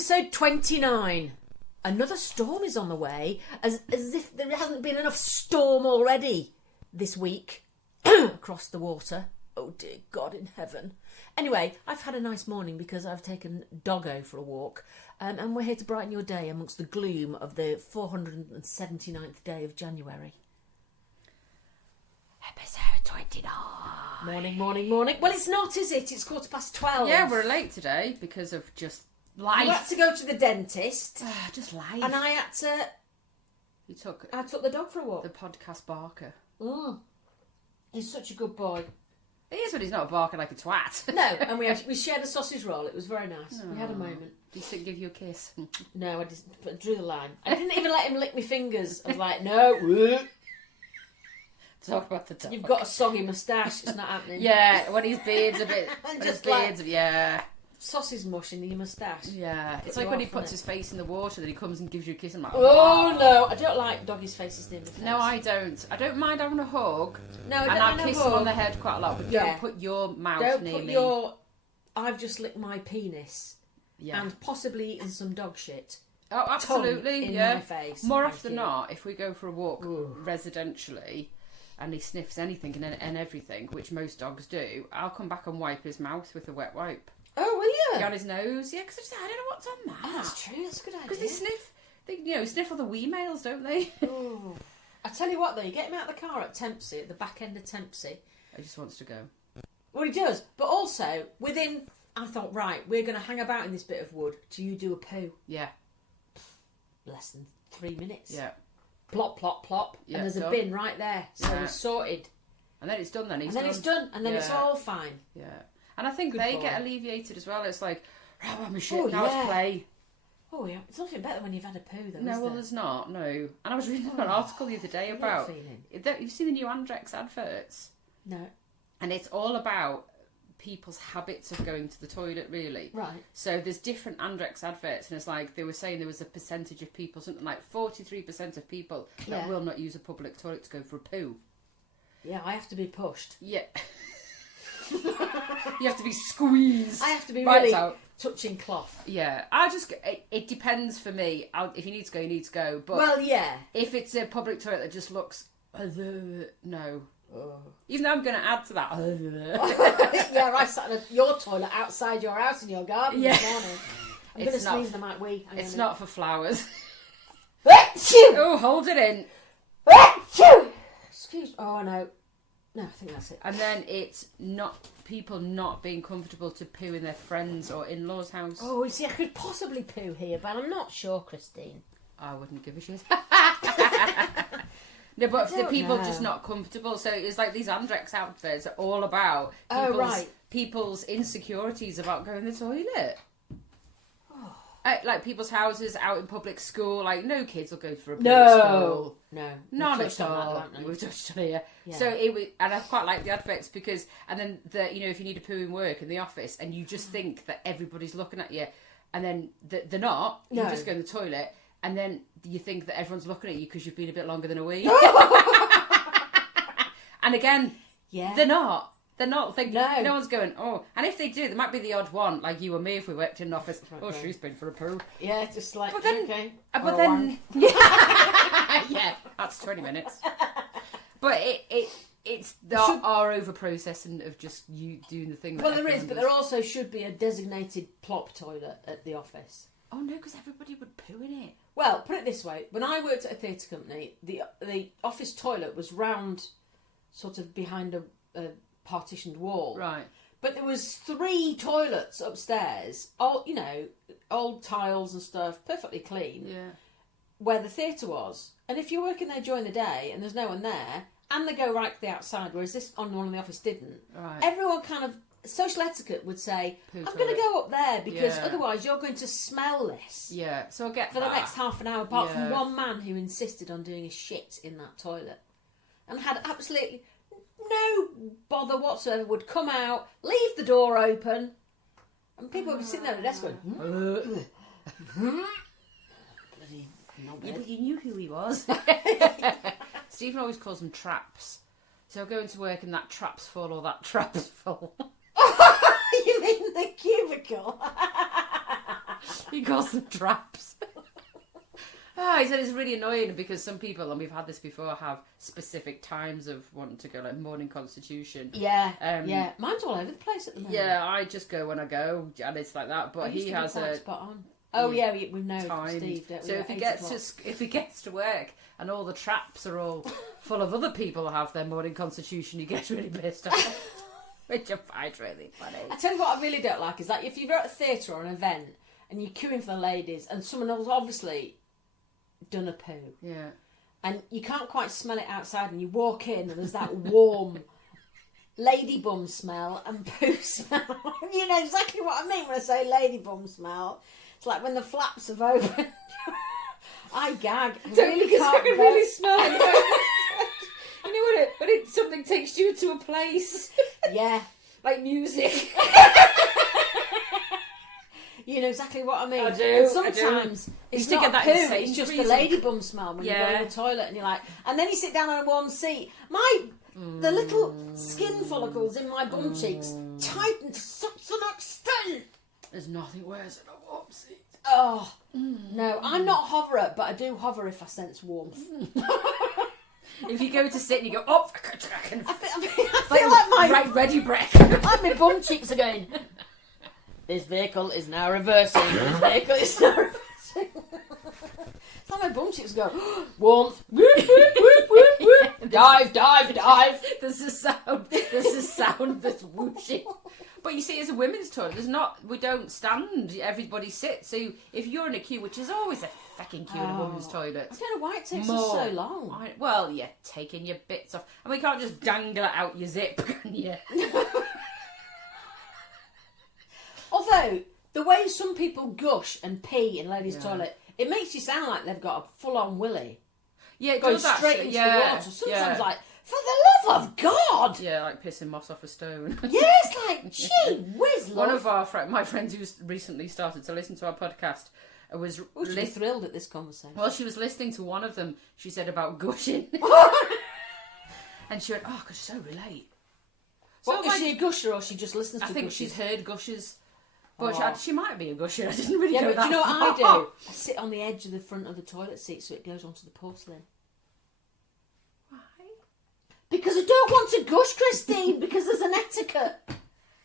Episode 29. Another storm is on the way, as if there hasn't been enough storm already this week across the water. Oh dear God in heaven. Anyway, I've had a nice morning because I've taken Doggo for a walk, and we're here to brighten your day amongst the gloom of the 479th day of January. Episode 29. Morning. Well, it's not, is it? It's 12:15. Yeah, we're late today because of just life. You had to go to the dentist. Just life. And I had to... I took the dog for a walk. The podcast barker. He's such a good boy. He is, but he's not barking like a twat. No, and we shared a sausage roll. It was very nice. We had a moment. Did he give you a kiss? No, I drew the line. I didn't even let him lick my fingers. I was like, no. Talk about the dog. You've got a soggy moustache. It's not happening. Yeah, when his beard's a bit... yeah. Sausage mush in your moustache. Yeah. It's like when he puts his face in the water, that he comes and gives you a kiss and I'm like... Oh, no. I don't like doggies' faces near my face. No, I don't. I don't mind having a hug. No, I don't and mind I'll kiss a hug. him on the head quite a lot, but don't put your mouth near me. I've just licked my penis and possibly eaten some dog shit. Oh, absolutely. In my face. More often than not, if we go for a walk residentially and he sniffs anything and everything, which most dogs do, I'll come back and wipe his mouth with a wet wipe. Oh, will you? On his nose, yeah, because I don't know what's on that. Oh, that's true. That's a good idea. Because they sniff all the wee males, don't they? Oh. I tell you what, though, you get him out of the car at Tempsey, at the back end of Tempsey. He just wants to go. Well, he does, but also I thought, right, we're going to hang about in this bit of wood till you do a poo. Yeah. Less than 3 minutes. Yeah. Plop, plop, plop, yeah, and there's a bin right there, so we're sorted. And then it's done. It's done, and then it's all fine. Yeah. And I think they get alleviated as well. It's like, my shit, now it's play. Oh yeah, it's nothing better when you've had a poo though. No, there's not. No. And I was reading an article the other day about. You've seen the new Andrex adverts? No. And it's all about people's habits of going to the toilet, really. Right. So there's different Andrex adverts, and it's like they were saying there was a percentage of people, something like 43% of people that will not use a public toilet to go for a poo. Yeah, I have to be pushed. Yeah. You have to be squeezed. I have to be really touching cloth. Yeah, it depends for me. If you need to go, you need to go. But if it's a public toilet that just looks, no. Oh. Even though I'm going to add to that. Yeah, I sat in your toilet outside your house in your garden this morning. I'm going to sneeze, I might wee. It's not for flowers. Achoo! Oh, hold it in. Achoo! Excuse me. Oh, no. No, I think that's it. And then it's people not being comfortable to poo in their friends' or in-laws' house. Oh, you see, I could possibly poo here, but I'm not sure, Christine. I wouldn't give a shit. No, but the people just not comfortable. So it's like these Andrex outfits are all about people's insecurities about going to the toilet. Like people's houses, out in public school, like no kids will go for a poo at school. No, none at all. We've touched on it. Yeah. So and I quite like the adverts because, and then if you need a poo in work in the office, and you just think that everybody's looking at you, and then they're not. You just go in the toilet, and then you think that everyone's looking at you because you've been a bit longer than a week. And again, they're not. They're not thinking, no one's going, oh. And if they do, there might be the odd one, like you or me if we worked in an office. Oh, she's been for a poo. Yeah, just like, but then, okay. But then, yeah, that's 20 minutes. But it's our over-processing of just you doing the thing. Well, there is, but there also should be a designated plop toilet at the office. Oh, no, because everybody would poo in it. Well, put it this way. When I worked at a theatre company, the office toilet was round, sort of behind a partitioned wall. Right. But there was 3 toilets upstairs, all old tiles and stuff, perfectly clean. Yeah. Where the theatre was. And if you're working there during the day and there's no one there, and they go right to the outside, whereas this one in the office didn't, everyone kind of, social etiquette would say, I'm going to go up there because otherwise you're going to smell this. Yeah, so I'll get for the next half an hour, apart from one man who insisted on doing a shit in that toilet. And had absolutely no bother whatsoever, would come out, leave the door open, and people would be sitting there at the desk going, yeah, but you knew who he was. Stephen always calls them traps. So I go into work and that trap's full or that trap's full. You mean the cubicle? He calls them traps. He said it's really annoying because some people, and we've had this before, have specific times of wanting to go, like morning constitution. Yeah, yeah. Mine's all over the place at the moment. Yeah, I just go when I go, and it's like that. But he has a spot on. Oh yeah, we know Steve. Don't we? So if he gets to work and all the traps are all full of other people who have their morning constitution, he gets really pissed off. Which I find really funny. I tell you what I really don't like is that if you're at a theatre or an event and you're queuing for the ladies and someone has obviously done a poo. Yeah. And you can't quite smell it outside and you walk in and there's that warm lady bum smell and poo smell. You know exactly what I mean when I say lady bum smell. It's like when the flaps have opened. I gag. Really because I can really smell it. You know when something takes you to a place. Yeah. Like music. You know exactly what I mean. I do. And sometimes it's to not get that poo, insane it's just reason. the lady bum smell when you go in the toilet and you're like, and then you sit down on a warm seat. The little skin follicles in my bum cheeks tighten to such an extent. There's nothing worse than a warm seat. Oh no, I'm not hoverer, but I do hover if I sense warmth. If you go to sit and you go, oh, I feel like my right ready breath. like my bum cheeks are going. This vehicle is now reversing. This vehicle is now reversing. It's like my bum cheeks go, warmth. Whoop, whoop, whoop, whoop, whoop. Dive, dive, dive. There's a sound that's whooshing. But you see, as a women's toilet, we don't stand. Everybody sits. So if you're in a queue, which is always a fucking queue in a women's toilet. I don't know why it takes us so long. Well, you're taking your bits off. And we can't just dangle it out your zip, can you? Although, the way some people gush and pee in a ladies' toilet, it makes you sound like they've got a full-on willy. Yeah, it going goes straight into the water. Sometimes like, for the love of God! Yeah, like pissing moss off a stone. Yes, like, gee whiz, love. One of my friends who's recently started to listen to our podcast was thrilled at this conversation. Well, she was listening to one of them. She said about gushing. And she went, oh, because so relate. So is she a gusher or she just listens to I think gushes? she's heard gushers. But she might be a gusher. I didn't really go that do you know far. what I do? I sit on the edge of the front of the toilet seat so it goes onto the porcelain. Why? Because I don't want to gush, Christine, because there's an etiquette.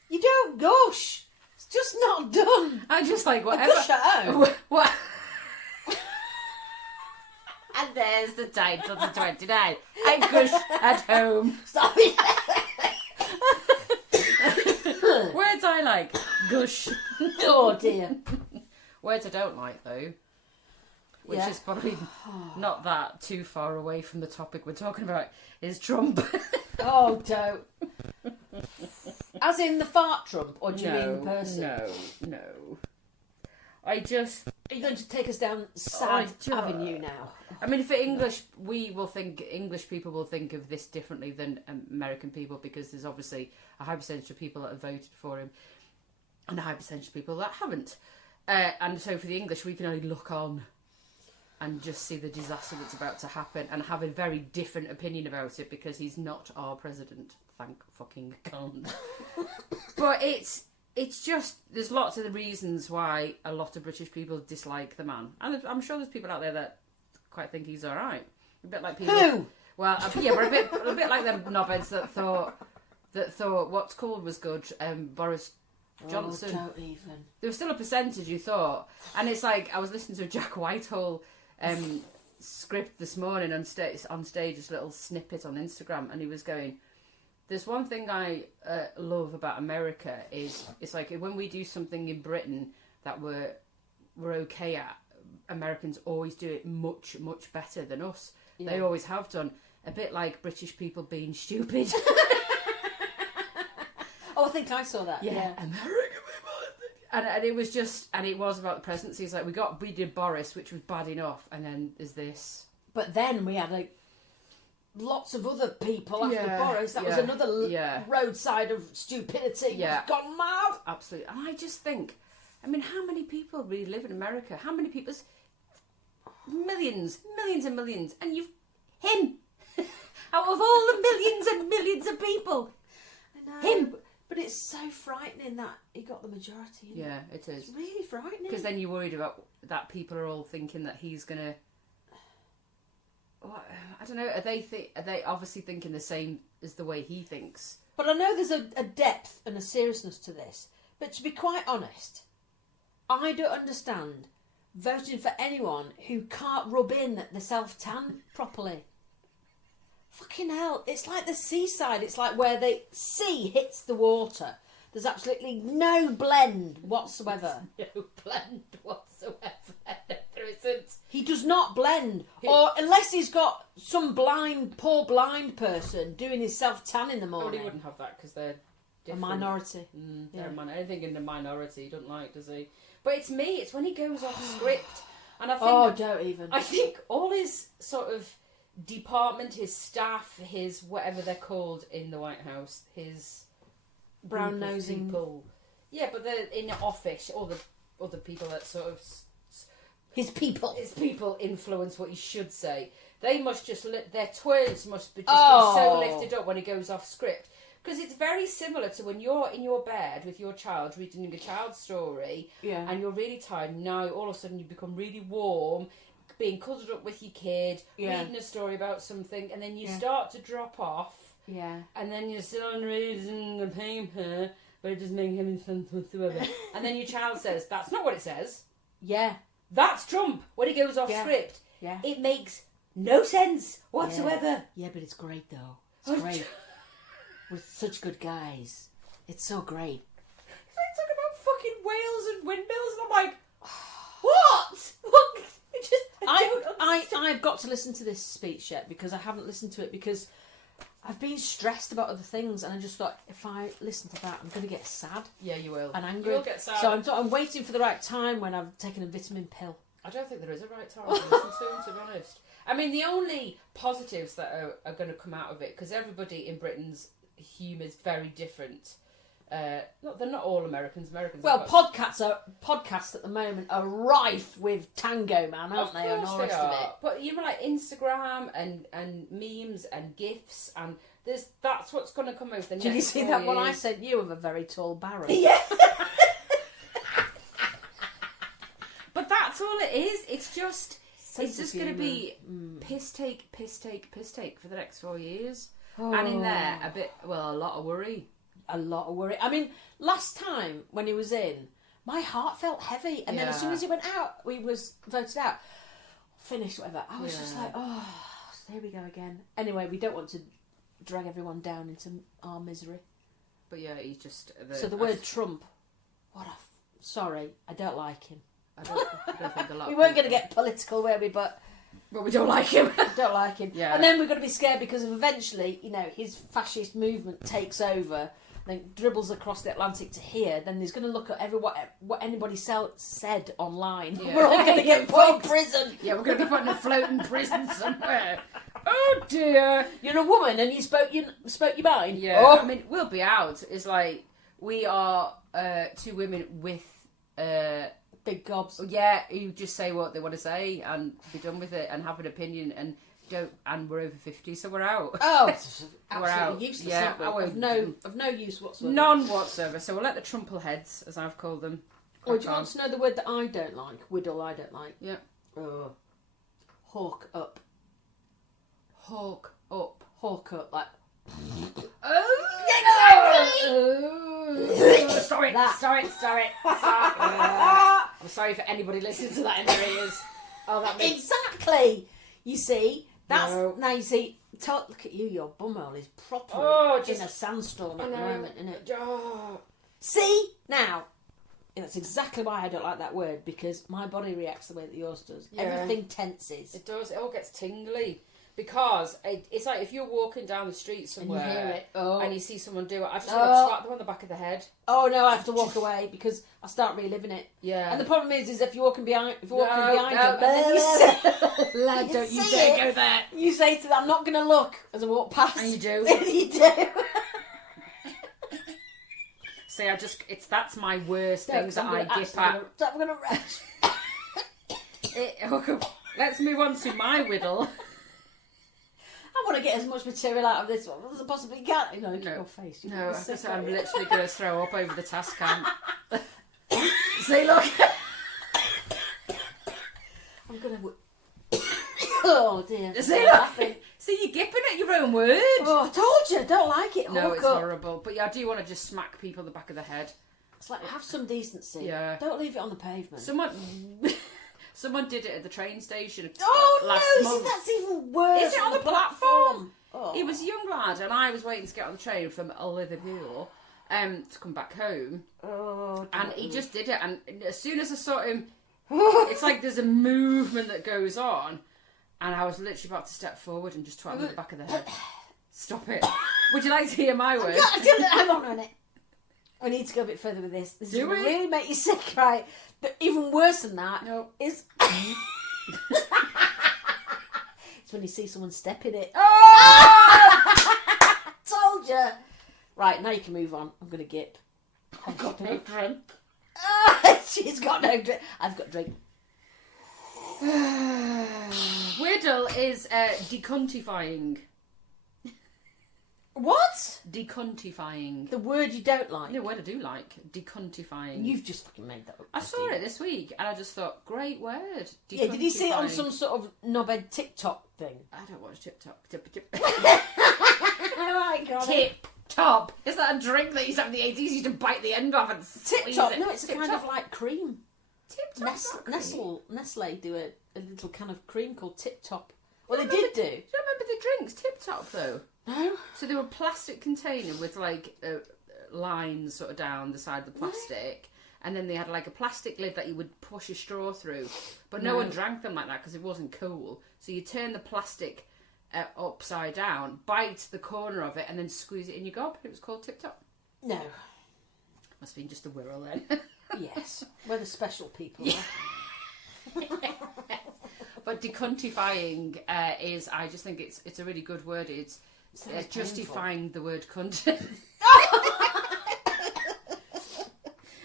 You don't gush. It's just not done. I just like whatever. I gush at home. What? And there's the title to 29. I gush at home. Stop it. Words I like. Gush. Oh dear. Words I don't like though. Which is probably not that too far away from the topic we're talking about, is Trump. Oh, don't. As in the fart Trump, or do you mean the person? No. Are you going to take us down Sad Avenue now? I mean, for English people will think of this differently than American people, because there's obviously a high percentage of people that have voted for him and a high percentage of people that haven't. And so for the English, we can only look on and just see the disaster that's about to happen and have a very different opinion about it, because he's not our president. Thank fucking God. But it's just, there's lots of the reasons why a lot of British people dislike the man. And I'm sure there's people out there that quite think he's alright. A bit like people... Who? Well, yeah, but a bit like them knobheads that thought What's Called was good, Boris Johnson. Oh, don't even. There was still a percentage who thought, and it's like, I was listening to a Jack Whitehall script this morning on stage, this little snippet on Instagram, and he was going, there's one thing I love about America is it's like when we do something in Britain that we're okay at, Americans always do it much, much better than us. Yeah. They always have done. A bit like British people being stupid. Oh, I think I saw that. Yeah. American people. And it was just, and it was about the presidency. It's like we did Boris, which was bad enough, and then there's this. But then we had lots of other people after Boris. That was another roadside of stupidity. Yeah. It's gone mad. Absolutely. And I just think, I mean, how many people really live in America? How many people? Millions and millions. And him. Out of all the millions and millions of people. I know. Him. But it's so frightening that he got the majority. Isn't Yeah, it is. It's really frightening. Because then you're worried about that people are all thinking that he's gonna. I don't know. Are they obviously thinking the same as the way he thinks? But I know there's a depth and a seriousness to this. But to be quite honest, I don't understand voting for anyone who can't rub in the self-tan properly. Fucking hell. It's like the seaside. It's like where the sea hits the water. There's absolutely no blend whatsoever. No blend whatsoever. There isn't. He does not blend. Or unless he's got some poor blind person doing his self-tan in the morning. Well, he wouldn't have that because they're different. A minority. They're anything in the minority he doesn't like, does he? But it's me. It's when he goes off script. And I think, don't even. I think all his sort of department, his staff, his whatever they're called in the White House, his brown-nosing people. Yeah, but they're in the office. All the other people that sort of his people influence what he should say. They must just their twirls must be so lifted up when he goes off script. Because it's very similar to when you're in your bed with your child reading a child's story, and you're really tired. Now all of a sudden you become really warm, being cuddled up with your kid, reading a story about something, and then you start to drop off. Yeah. And then you're still on reading the paper, but it doesn't make any sense whatsoever. And then your child says, "That's not what it says." Yeah. That's Trump when he goes off script. Yeah. It makes no sense whatsoever. Yeah, but it's great though. It's great. We're such good guys. It's so great. They talk about fucking whales and windmills, and I'm like, what? What? I've got to listen to this speech yet because I haven't listened to it because I've been stressed about other things, and I just thought if I listen to that, I'm going to get sad. Yeah, you will. And angry. You will get sad. So I'm waiting for the right time when I've taken a vitamin pill. I don't think there is a right time to listen to him, to be honest. I mean, the only positives that are going to come out of it, because everybody in Britain's humour is very different. They're not all Americans. Well, podcasts at the moment are rife with Tango Man, aren't they? And all the rest of it. But you know, like Instagram and memes and GIFs, and that's what's going to come over the next. Did you see that one I sent you of a very tall Baron? Yeah. But that's all it is. It's just going to be piss take for the next 4 years, and in there a lot of worry. A lot of worry. I mean, last time when he was in, my heart felt heavy, and then as soon as he went out, he was voted out, finished, whatever. I was just like, oh, there we go again. Anyway, we don't want to drag everyone down into our misery. But yeah, he's just. So the word Trump. Sorry, I don't like him. I don't think a lot. We weren't going to get political, were we? But we don't like him. Don't like him. Yeah. And then we're going to be scared because eventually, his fascist movement takes over. Then dribbles across the Atlantic to here, then he's going to look at what anybody said online. Yeah. We're all going to get put in prison. Yeah, we're going to be put in a floating prison somewhere. Oh dear! You're a woman and you spoke your mind. Yeah, I mean, we'll be out. It's like we are two women with big gobs. Yeah, who just say what they want to say and be done with it and have an opinion and. And we're over 50, so we're out. Oh, we're out. Useless. Yeah, of no use whatsoever. None whatsoever. So we'll let the Trumple heads, as I've called them. Or do you want to know the word that I don't like? Whittle, I don't like. Yeah. Hawk up. Hawk up. Hawk up, like. Oh! Sorry. I'm sorry for anybody listening to that in their ears. Oh, that makes... Exactly. You see, now you see. Look at you. Your bumhole is properly in a sandstorm at the moment, isn't it? Oh. See now. That's exactly why I don't like that word, because my body reacts the way that yours does. Yeah. Everything tenses. It does. It all gets tingly. Because it's like if you're walking down the street somewhere and you hear it, and you see someone do it, I just want to slap them on the back of the head. Oh no, I have to walk away because I start reliving it. Yeah. And the problem is if you're walking behind, them, lad, don't you dare go there. You say to them, "I'm not going to look" as I walk past. And you do. You do. See, that's my worst things that I dip at. I'm going to rest. Let's move on to my whittle. I want to get as much material out of this one as I possibly can. You know, look at your face. No, I'm literally going to throw up over the task cam. See, look. I'm going to... Oh, dear. See, look. See, you're gipping at your own words. Oh, I told you, I don't like it. No, it's horrible. But yeah, I do want to just smack people in the back of the head. It's like, have some decency. Yeah. Don't leave it on the pavement. Someone did it at the train station last month. See, that's even worse. Is it on the platform? Oh. He was a young lad, and I was waiting to get on the train from Liverpool to come back home. Oh, and he just did it, and as soon as I saw him, it's like there's a movement that goes on, and I was literally about to step forward and just twat him in the back of the head. Stop it. Would you like to hear my words? Hang on a minute. I need to go a bit further with this. This is going to really make you sick, right? But even worse than that is... It's when you see someone step in it. Oh! Told you. Right, now you can move on. I'm going to gip. I've got no drink. She's got no drink. I've got drink. Weirdo is decuntifying. What? Decuntifying. The word you don't like? The word I do like. Decuntifying. You've just fucking made that up. I saw it this week and I just thought, great word. Yeah, did you see it on some sort of knobhead TikTok thing? I don't watch TikTok. Oh my God. Tip top. Is that a drink that used to have in the 80s? You used to bite the end off and Tip top? No, it's a kind of like cream. Tip top. Nestle do a little kind of cream called Tip Top. Well, they did do. Do you remember the drinks Tip Top though? No. So they were a plastic container with like lines sort of down the side of the plastic, and then they had like a plastic lid that you would push a straw through. But no one drank them like that because it wasn't cool. So you turn the plastic upside down, bite the corner of it, and then squeeze it in your gob. It was called Tip Top. No. Must have been just a whirl then. Yes. We're the special people. But decuntifying is, I just think it's a really good word. It's justifying the word cunt.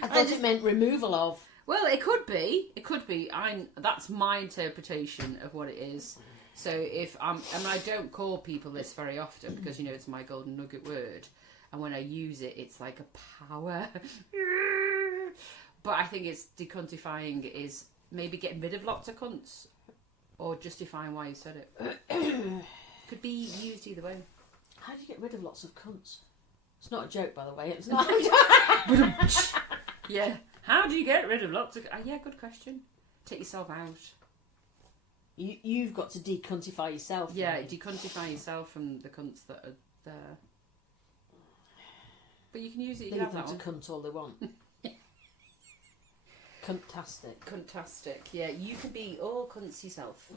I thought it meant removal of. Well, it could be. It could be. That's my interpretation of what it is. So if and I don't call people this very often because it's my golden nugget word, and when I use it, it's like a power. But I think it's decuntifying is maybe getting rid of lots of cunts, or justifying why you said it. Could be used either way. How do you get rid of lots of cunts? It's not a joke, by the way. It's not. Yeah. How do you get rid of lots of... yeah, good question. Take yourself out. You've got to decuntify yourself. Yeah, decuntify yourself from the cunts that are there. But you can use it. You can have that to cunt all they want. Cuntastic. Yeah, you can be all cunts yourself.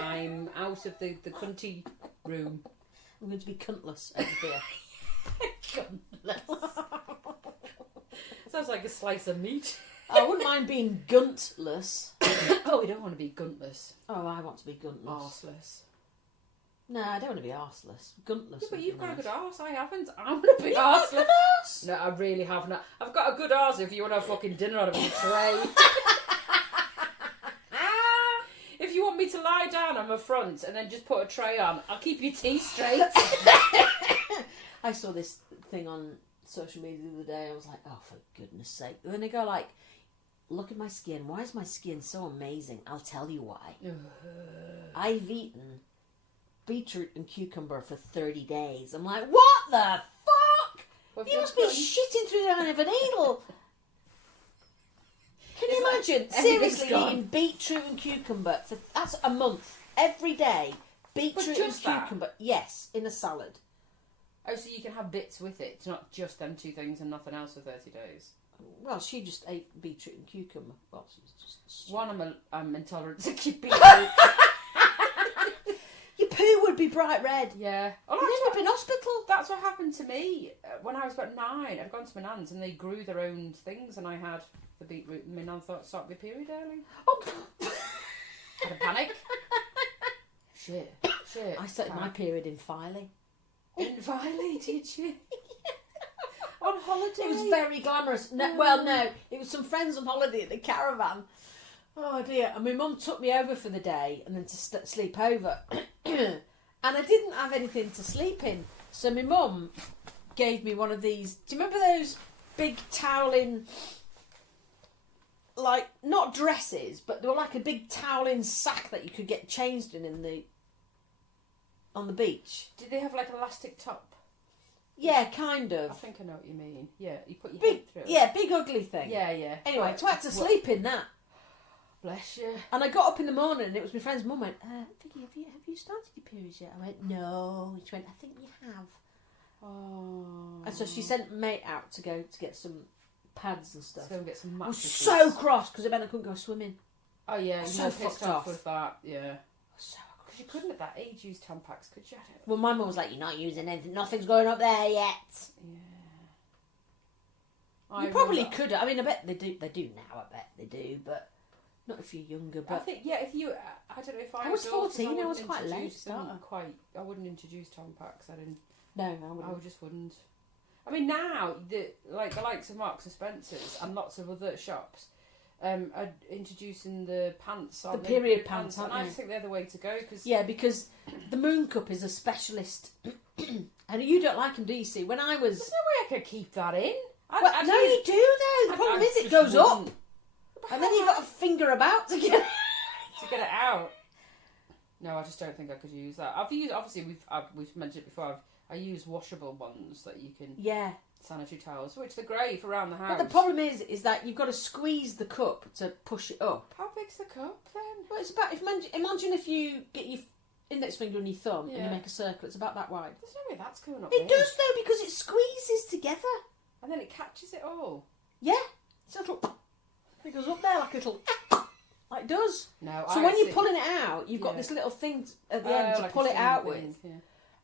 I'm out of the cunty room. I'm going to be cuntless over here. Guntless. Sounds like a slice of meat. I wouldn't mind being guntless. Oh, we don't want to be guntless. Oh, I want to be guntless. Arsless. No, I don't want to be arseless. Guntless. Yeah, but you've got a good arse. I haven't. I want to be arseless. No, I really haven't. I've got a good arse if you want to have fucking dinner on a big tray. If you want me to lie down on my front and then just put a tray on, I'll keep your teeth straight. I saw this thing on social media the other day. I was like, oh, for goodness sake. And then they go like, look at my skin. Why is my skin so amazing? I'll tell you why. I've eaten beetroot and cucumber for 30 days. I'm like, what the fuck? Well, you must be shitting through the eye of a needle. Can you imagine? Seriously, eating beetroot and cucumber for that's a month. Every day. Beetroot and cucumber. Yes, in a salad. Oh, so you can have bits with it. It's not just them two things and nothing else for 30 days. Well, she just ate beetroot and cucumber. Well, she's just... One, I'm intolerant to beetroot. Your poo would be bright red. Yeah. Oh, you've never been in hospital. That's what happened to me when I was about 9. I'd gone to my nan's and they grew their own things, and I had the beetroot. And my nan thought, start my period early. Oh, had a panic. Shit. I started my period in Filey. In Filey, did you? On holiday. It was very glamorous. No, well, no, it was some friends on holiday at the caravan. Oh dear! And my mum took me over for the day and then to sleep over. and I didn't have anything to sleep in. So my mum gave me one of these. Do you remember those big toweling, like, not dresses, but they were like a big toweling sack that you could get changed in on the beach? Did they have like an elastic top? Yeah, kind I of. think I know what you mean. Yeah, you put your Big, head through it. yeah, big ugly thing. Yeah, yeah. Anyway, Right. so I had to sleep in that. Bless you. And I got up in the morning and it was my friend's mum went, Vicky, have you started your periods yet? I went, no. She went, I think you have. Oh. And so she sent mate out to go to get some pads and stuff. So we'll get some I was mattresses. so cross because it meant I couldn't go swimming. Oh yeah, So you're fucked pissed off off. with that. Yeah. So Because you couldn't at that age use Tampax, could you? well, my mum was like, you're not using anything. Nothing's going up there yet. Yeah. You probably could. I mean, I bet they do. They do now. I bet they do, but not if you're younger. I But think if you, I don't know if I was had daughters, 14, I was wouldn't quite late introduce them starter. I wouldn't introduce Tampax. I didn't. no, I I wouldn't. just wouldn't. I mean, now the likes of Marks and Spencers and lots of other shops are introducing the pants. The period pants, and aren't I they? just think they're the way to go because Yeah, because the Moon Cup is a specialist, and you don't like them, do you? See, when I was, there's no way I could keep that in. well, no, you do though. The problem is it goes up, and then you've got to finger about to get to get it out. No, I just don't think I could use that. I've used, obviously we've mentioned it before. I use washable ones that you can Yeah, sanitary towels, which they're great for around the house. but the problem is that you've got to squeeze the cup to push it up. How big's the cup then? Well, it's about imagine if you get your index finger and your thumb and you Yeah. make a circle. It's about that wide. There's no way that's going up. It there. does though because it squeezes together. And then it catches it all. Yeah, it's a little. It goes up there like a little. Like it does. No. So when you're pulling it out, you've got Yeah. this little thing at the end to like a pull it string out thing, with. Yeah.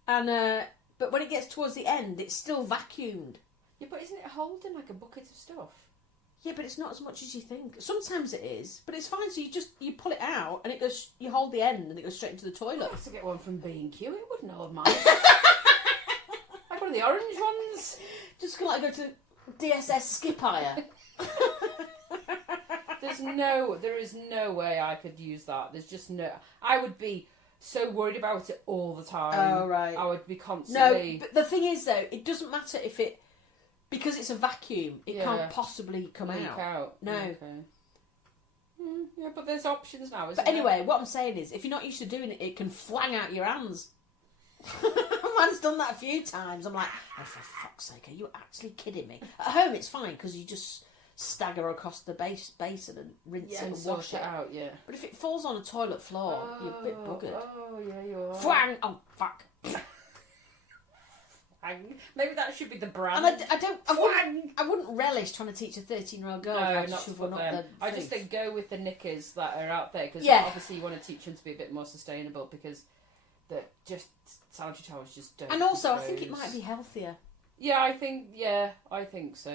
And but when it gets towards the end, it's still vacuumed. Yeah, but isn't it holding like a bucket of stuff? Yeah, but it's not as much as you think. Sometimes it is, but it's fine. So you pull it out and it goes. You hold the end and it goes straight into the I'd toilet. have to get one from B&Q. It wouldn't hold mine. Like one of the orange ones. Just like go to DSS Skip Hire. There is no way I could use that. There's just no. I would be so worried about it all the time. Oh, right. I would be No, constantly. but the thing is though, it doesn't matter if it because it's a vacuum. It Yeah. can't possibly come leak out. No. Okay. Yeah, but there's options now, isn't But anyway, what I'm saying is, if you're not used to doing it, it can flang out your hands. Man's done that a few times. I'm like, oh, for fuck's sake, are you actually kidding me? At home, it's fine because you just stagger across the basin and rinse Yeah, it and and wash sort it. it out, yeah. But if it falls on a toilet floor, you're a bit buggered. Oh, yeah, you are. Flang! Oh, fuck. Maybe that should be the brand. And I wouldn't relish trying to teach a 13-year-old girl how No, to not shove for one up them. their I just face. think go with the knickers that are out there because Yeah. obviously you want to teach them to be a bit more sustainable because that just sanitary towels just don't. And also, I think it dispose. might be healthier. Yeah, I think so.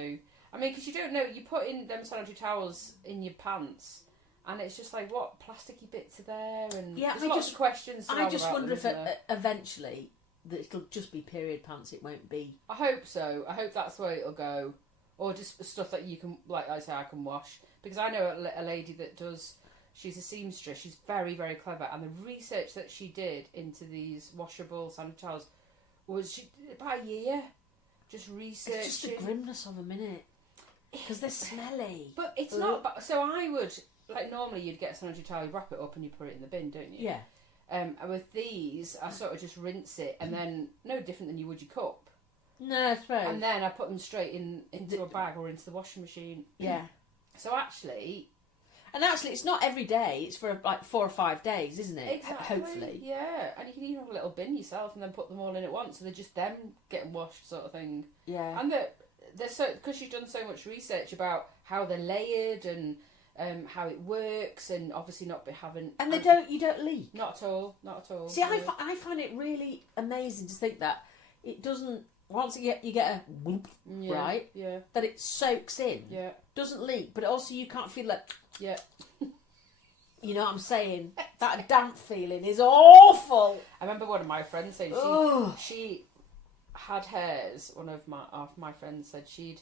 I mean, because you don't know, you put in them sanitary towels in your pants, and it's just like, what plasticky bits are there? And Yeah, there's I lots just- of questions. To I have just about wonder them, if isn't there? eventually that it'll just be period pants. It won't be. I hope so. I hope that's the way it'll go, or just stuff that you can, like I say, I can wash. Because I know a lady that does. She's a seamstress. She's very, very clever, and the research that she did into these washable sanitary towels was about a year. Just researching. It's just the grimness of them, innit? Because they're smelly. But it's not. But, so I would like normally you'd get a sanitary towel, you wrap it up, and you put it in the bin, don't you? Yeah. And with these, I sort of just rinse it, and then no different than you would your cup. No, I suppose. And then I put them straight into a bag or into the washing machine. Yeah. So actually, it's not every day. It's for like 4 or 5 days, isn't it? exactly. Hopefully. Yeah, and you can even have a little bin yourself, and then put them all in at once. So they're just them getting washed, sort of thing. Yeah. And they're so because she's done so much research about how they're layered and how it works, and obviously not be having. And you don't leak. Not at all. Not at all. See, I find it really amazing to think that it doesn't. Once you get a whoop, Yeah, right? Yeah. That it soaks in. Yeah. Doesn't leak, but also you can't feel like. Yeah. You know what I'm saying? That damp feeling is awful. I remember one of my friends saying Ugh. she had hers. One of my friends said she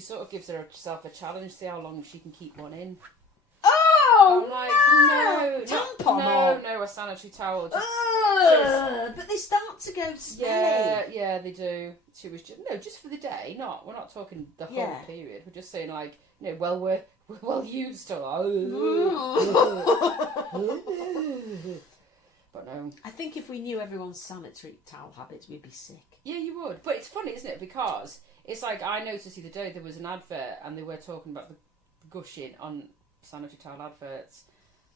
sort of gives herself a challenge, see how long she can keep one in. Oh, I'm like, no, tampon no, or no, a sanitary towel. But they start to go smelly. Yeah, they do. She was just for the day. We're not talking the whole period. We're just saying like, we're well used to. But no. I think if we knew everyone's sanitary towel habits, we'd be sick. Yeah, you would. But it's funny, isn't it? Because it's like I noticed the other day there was an advert and they were talking about the gushing on sanitary towel adverts,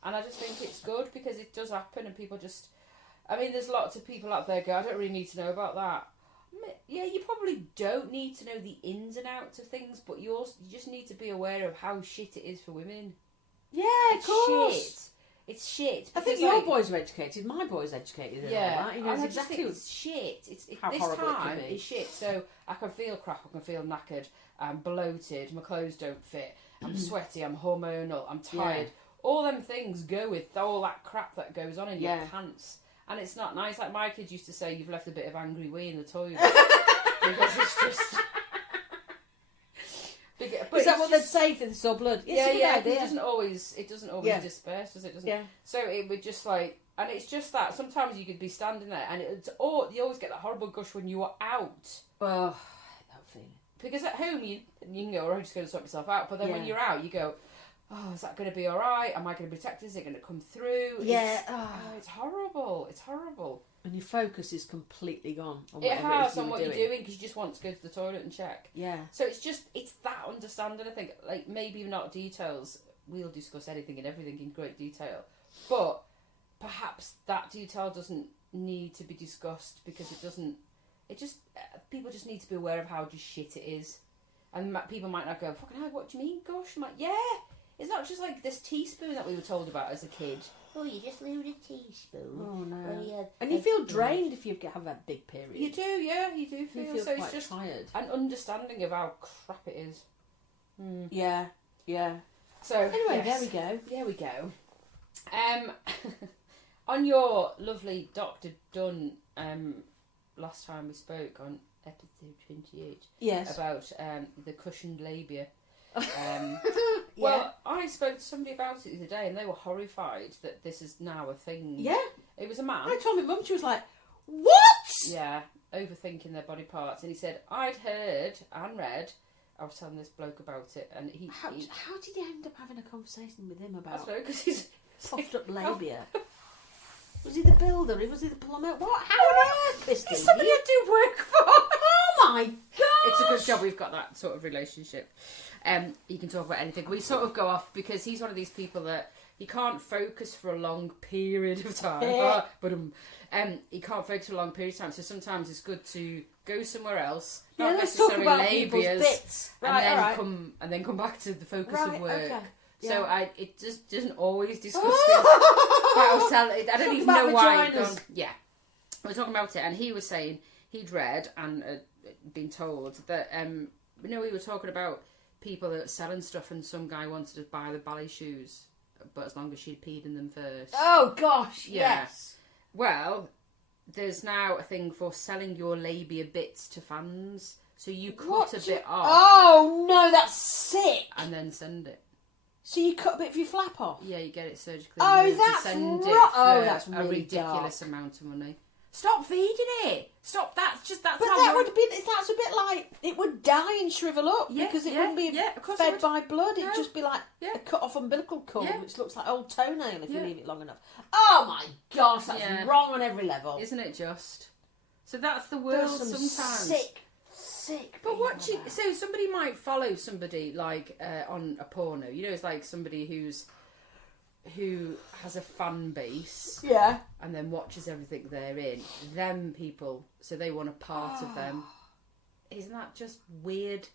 and I just think it's good because it does happen and people just. I mean, there's lots of people out there go, I don't really need to know about that. Yeah, you probably don't need to know the ins and outs of things, but you just need to be aware of how shit it is for women. Yeah, of course. Shit. It's shit. I think your boys are educated. My boy's educated. Yeah, he knows exactly. It's shit. How this horrible it time can be. is shit. So I can feel crap. I can feel knackered. I'm bloated. My clothes don't fit. I'm sweaty. I'm hormonal. I'm tired. All them things go with all that crap that goes on in your pants. And it's not nice. Like my kids used to say, you've left a bit of angry wee in the toilet. Because it's just... But is that what they'd say if they saw blood? Yeah. It doesn't always disperse, does it? Yeah. So it would just like... And it's just that. Sometimes you could be standing there and you always get that horrible gush when you are out. Oh, that feeling. Because at home you can go, I'm just going to sort myself out. But then when you're out, you go... Oh, is that going to be all right? Am I going to be protected? Is it going to come through? Yeah. It's horrible. It's horrible. And your focus is completely gone on it whatever has it is on what you're doing because you just want to go to the toilet and check. Yeah. So it's that understanding. I think like maybe not details. We'll discuss anything and everything in great detail, but perhaps that detail doesn't need to be discussed because it doesn't. It just people just need to be aware of how just shit it is, and people might not go, "Fucking hell, what do you mean, gosh?" I'm like, yeah. It's not just like this teaspoon that we were told about as a kid. Oh, you just lose a teaspoon. Oh no! Oh, and you feel drained if you have that big period. You do, yeah. You do feel. You feel so quite it's just tired. an understanding of how crap it is. Yeah. So anyway, yes. There we go. On your lovely Dr. Dunn, last time we spoke on episode 28. Yes. About the cushioned labia. Well, I spoke to somebody about it the other day and they were horrified that this is now a thing. Yeah. It was a man. I told my mum, she was like, what? Yeah, overthinking their body parts. And he said, I'd heard and read, I was telling this bloke about it, and How did you end up having a conversation with him about because he's puffed up labia? Was he the builder? Was he the plumber? What? How on earth, Christy? He's somebody I do work for. Oh my god! It's a good job we've got that sort of relationship. You can talk about anything. We sort of go off because he's one of these people that he can't focus for a long period of time. He can't focus for a long period of time. So sometimes it's good to go somewhere else, not necessarily labias, bits. Right, and then come back to the focus of work. Okay. Yeah. So it just doesn't always discuss things. But I was telling, I don't even know why. Yeah, we're talking about it, and he was saying he'd read and been told that we were talking about people that are selling stuff, and some guy wanted to buy the ballet shoes, but as long as she'd peed in them first. Oh gosh, yeah. Yes. Well, there's now a thing for selling your labia bits to fans, so you cut a bit off. Oh no, that's sick. And then send it. So you cut a bit of your flap off? Yeah, you get it surgically. Oh, removed that's and send right. it for Oh, that's really a ridiculous dark. amount of money. Stop feeding it. Stop. That's But how that would be. That's a bit like it would die and shrivel up because it wouldn't be fed by blood. It'd just be like a cut off umbilical cord, which looks like old toenail if you leave it long enough. Oh my gosh, that's wrong on every level, isn't it? Just so that's the world sometimes. Sick. But so somebody might follow somebody like on a porno. It's like somebody who has a fan base, and then watches everything they're in. Them people, so they want a part of them. Isn't that just weird?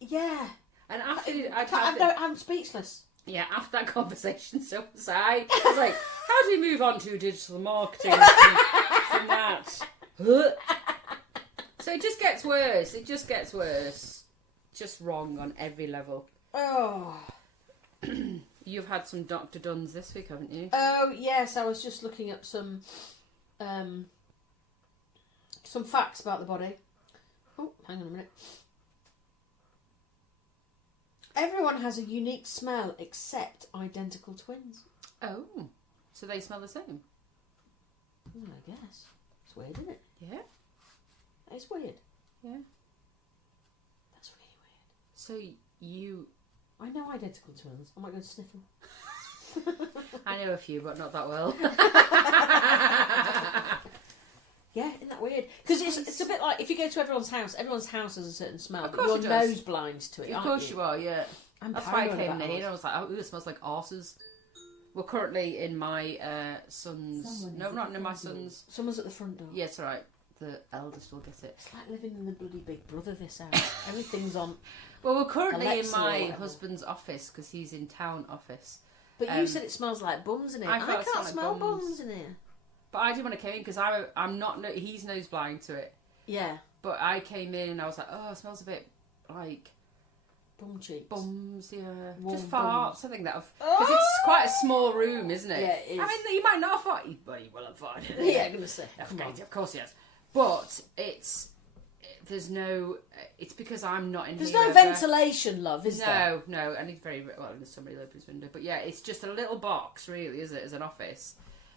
Yeah. And after I'm speechless. Yeah, after that conversation, so was I. I was like, how do we move on to digital marketing from that? So it just gets worse. Just wrong on every level. Oh. You've had some Dr. Dunns this week, haven't you? Oh, yes. I was just looking up some facts about the body. Oh, hang on a minute. Everyone has a unique smell except identical twins. Oh. So they smell the same. I guess. It's weird, isn't it? Yeah. It's weird. Yeah. That's really weird. So you... I know identical twins. I might go sniff them. I know a few, but not that well. Yeah, isn't that weird? Because it's a bit like if you go to everyone's house has a certain smell, Of but course you're it does. nose blind to it, Of aren't course you are, yeah. That's why I came in here and I was like, oh, it smells like arses. We're currently in my son's... No, not in my son's... Someone's at the front door. Yes, yeah, right. The eldest will get it. It's like living in the bloody Big Brother, this house. Everything's on... Well, we're currently Alexa in or my whatever. husband's office because he's in town office. But you said it smells like bums in here. I I thought it can't smelled smell like bums. bums in here. But I didn't want to come in because I'm not... He's nose blind to it. Yeah. But I came in and I was like, oh, it smells a bit like... Bum cheeks. Bums, yeah. Warm Just farts, bums. something that... Because it's quite a small room, isn't it? Yeah, it is. I mean, you might not have farted, but you will have farted. Yeah, I'm going to say. Okay, of course he has. But there's no... It's because I'm not in There's here no ever. ventilation, love, is there? No, and it's very... Well, there's somebody who opens his window. But yeah, it's just a little box, really, is it, as an office.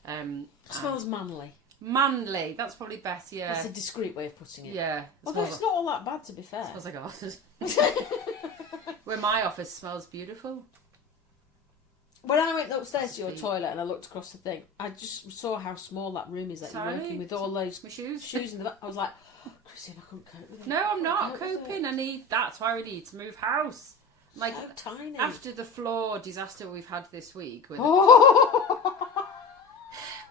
It smells manly. Manly, that's probably better, yeah. That's a discreet way of putting it. Yeah. Although it's not all that bad, to be fair. It smells like arses. Where my office smells beautiful. When I went upstairs to your toilet and I looked across the thing, I just saw how small that room is that you're working with all those my shoes in the back. I was like, oh, Christine, I couldn't cope with it. No, I'm not I couldn't cope with coping. That's why we need to move house. Like, so tiny. after the floor disaster we've had this week, with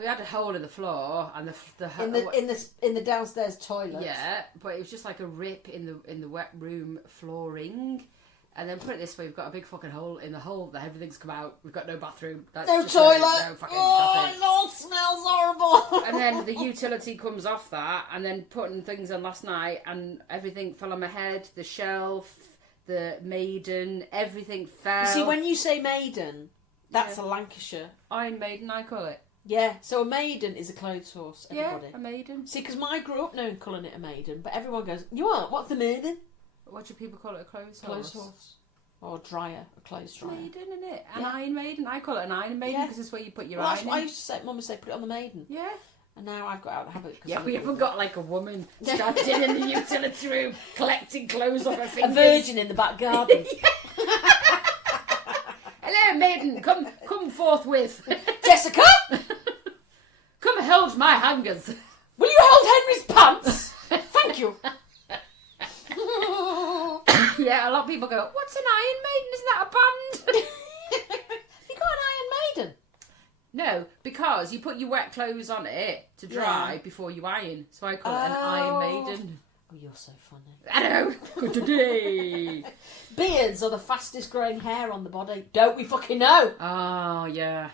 we had a hole in the floor and in the downstairs toilet. Yeah, but it was just like a rip in the wet room flooring. And then put it this way, we've got a big fucking hole in the hole that everything's come out. We've got no bathroom. That's No just toilet. No fucking nothing. It all smells horrible. And then the utility comes off that, and then putting things on last night, and everything fell on my head. The shelf, the maiden, everything fell. You see, when you say maiden, that's a Lancashire. Iron Maiden, I call it. Yeah, so a maiden is a clothes horse, everybody. Yeah, a maiden. See, because I grew up knowing calling it a maiden, but everyone goes, you what? What's the maiden? What do people call it? A clothes Clothes horse? horse. Or dryer, a clothes dryer. Maiden, isn't it? An Iron Maiden. I call it an Iron Maiden because it's where you put your Well, iron that's what I used to say. Mum would say, put it on the maiden. Yeah. And now I've got out of the habit. Yeah, we haven't got like a woman standing in the utility room collecting clothes off her a fingers. virgin in the back garden. Hello, maiden. Come forthwith. Jessica! Come hold my hangers. Will you hold Henry's pants? Thank you. Yeah, a lot of people go, what's an Iron Maiden? Isn't that a band? You got an Iron Maiden? No, because you put your wet clothes on it to dry before you iron. So I call it an Iron Maiden. Oh, you're so funny. I know. Good today. Beards are the fastest growing hair on the body. Don't we fucking know? Oh, yeah.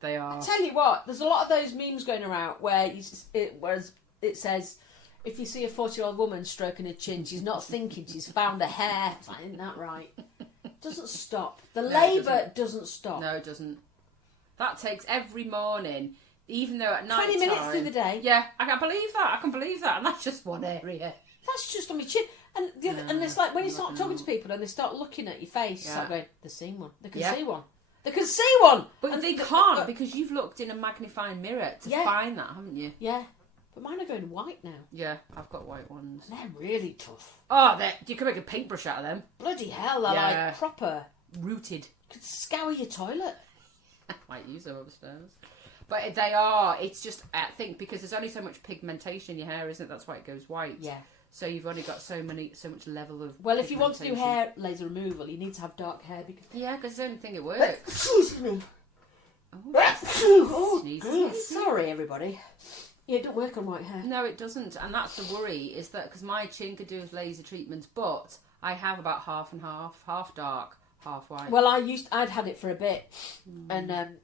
They are. I tell you what, there's a lot of those memes going around where it says, if you see a 40-year-old woman stroking her chin, she's not thinking, she's found a hair. It's like, isn't that right? It doesn't stop. The labour doesn't stop. No, it doesn't. That takes every morning, even though at night 20 minutes through the day. Yeah, I can believe that. And that's just one area. That's just on my chin. And and it's like when you start talking to people and they start looking at your face, it's like going, they've seen one. They can see one. They can see one! But they can't because you've looked in a magnifying mirror to find that, haven't you? Yeah. But mine are going white now. Yeah, I've got white ones. And they're really tough. Oh, you can make a paintbrush out of them. Bloody hell, they're like proper. Rooted. Could scour your toilet. I might use them upstairs. But they are, it's just, I think, because there's only so much pigmentation in your hair, isn't it? That's why it goes white. Yeah. So you've only got so much level of Well, if you want to do hair laser removal, you need to have dark hair. Because because I don't think it works. Excuse me. Sorry, everybody. Yeah, it don't work on white hair. No, it doesn't. And that's the worry, is that, because my chin could do with laser treatments, but I have about half and half dark, half white. Well, I'd had it for a bit, and then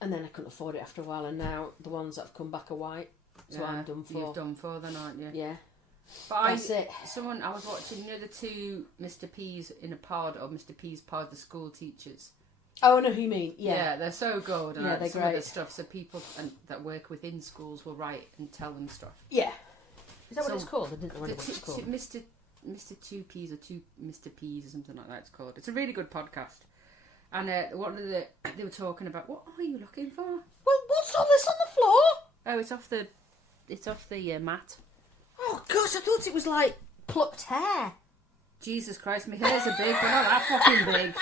I couldn't afford it after a while, and now the ones that have come back are white, so I'm done for. You're done for then, aren't you? Yeah. But That's it. I was watching, the two Mr. P's in a pod, or Mr. P's pod, the school teachers. Oh, I know who you mean. Yeah, they're so good. And they're some great. of the stuff, so people that work within schools will write and tell them stuff. Yeah. Is that what it's called? I didn't know what it's called. Mr. Two P's or two Mr. P's or something like that it's called. It's a really good podcast. And they were talking about, what are you looking for? Well, what's all this on the floor? Oh, it's off the mat. Oh gosh, I thought it was like plucked hair. Jesus Christ, my hairs are big, but not that fucking big.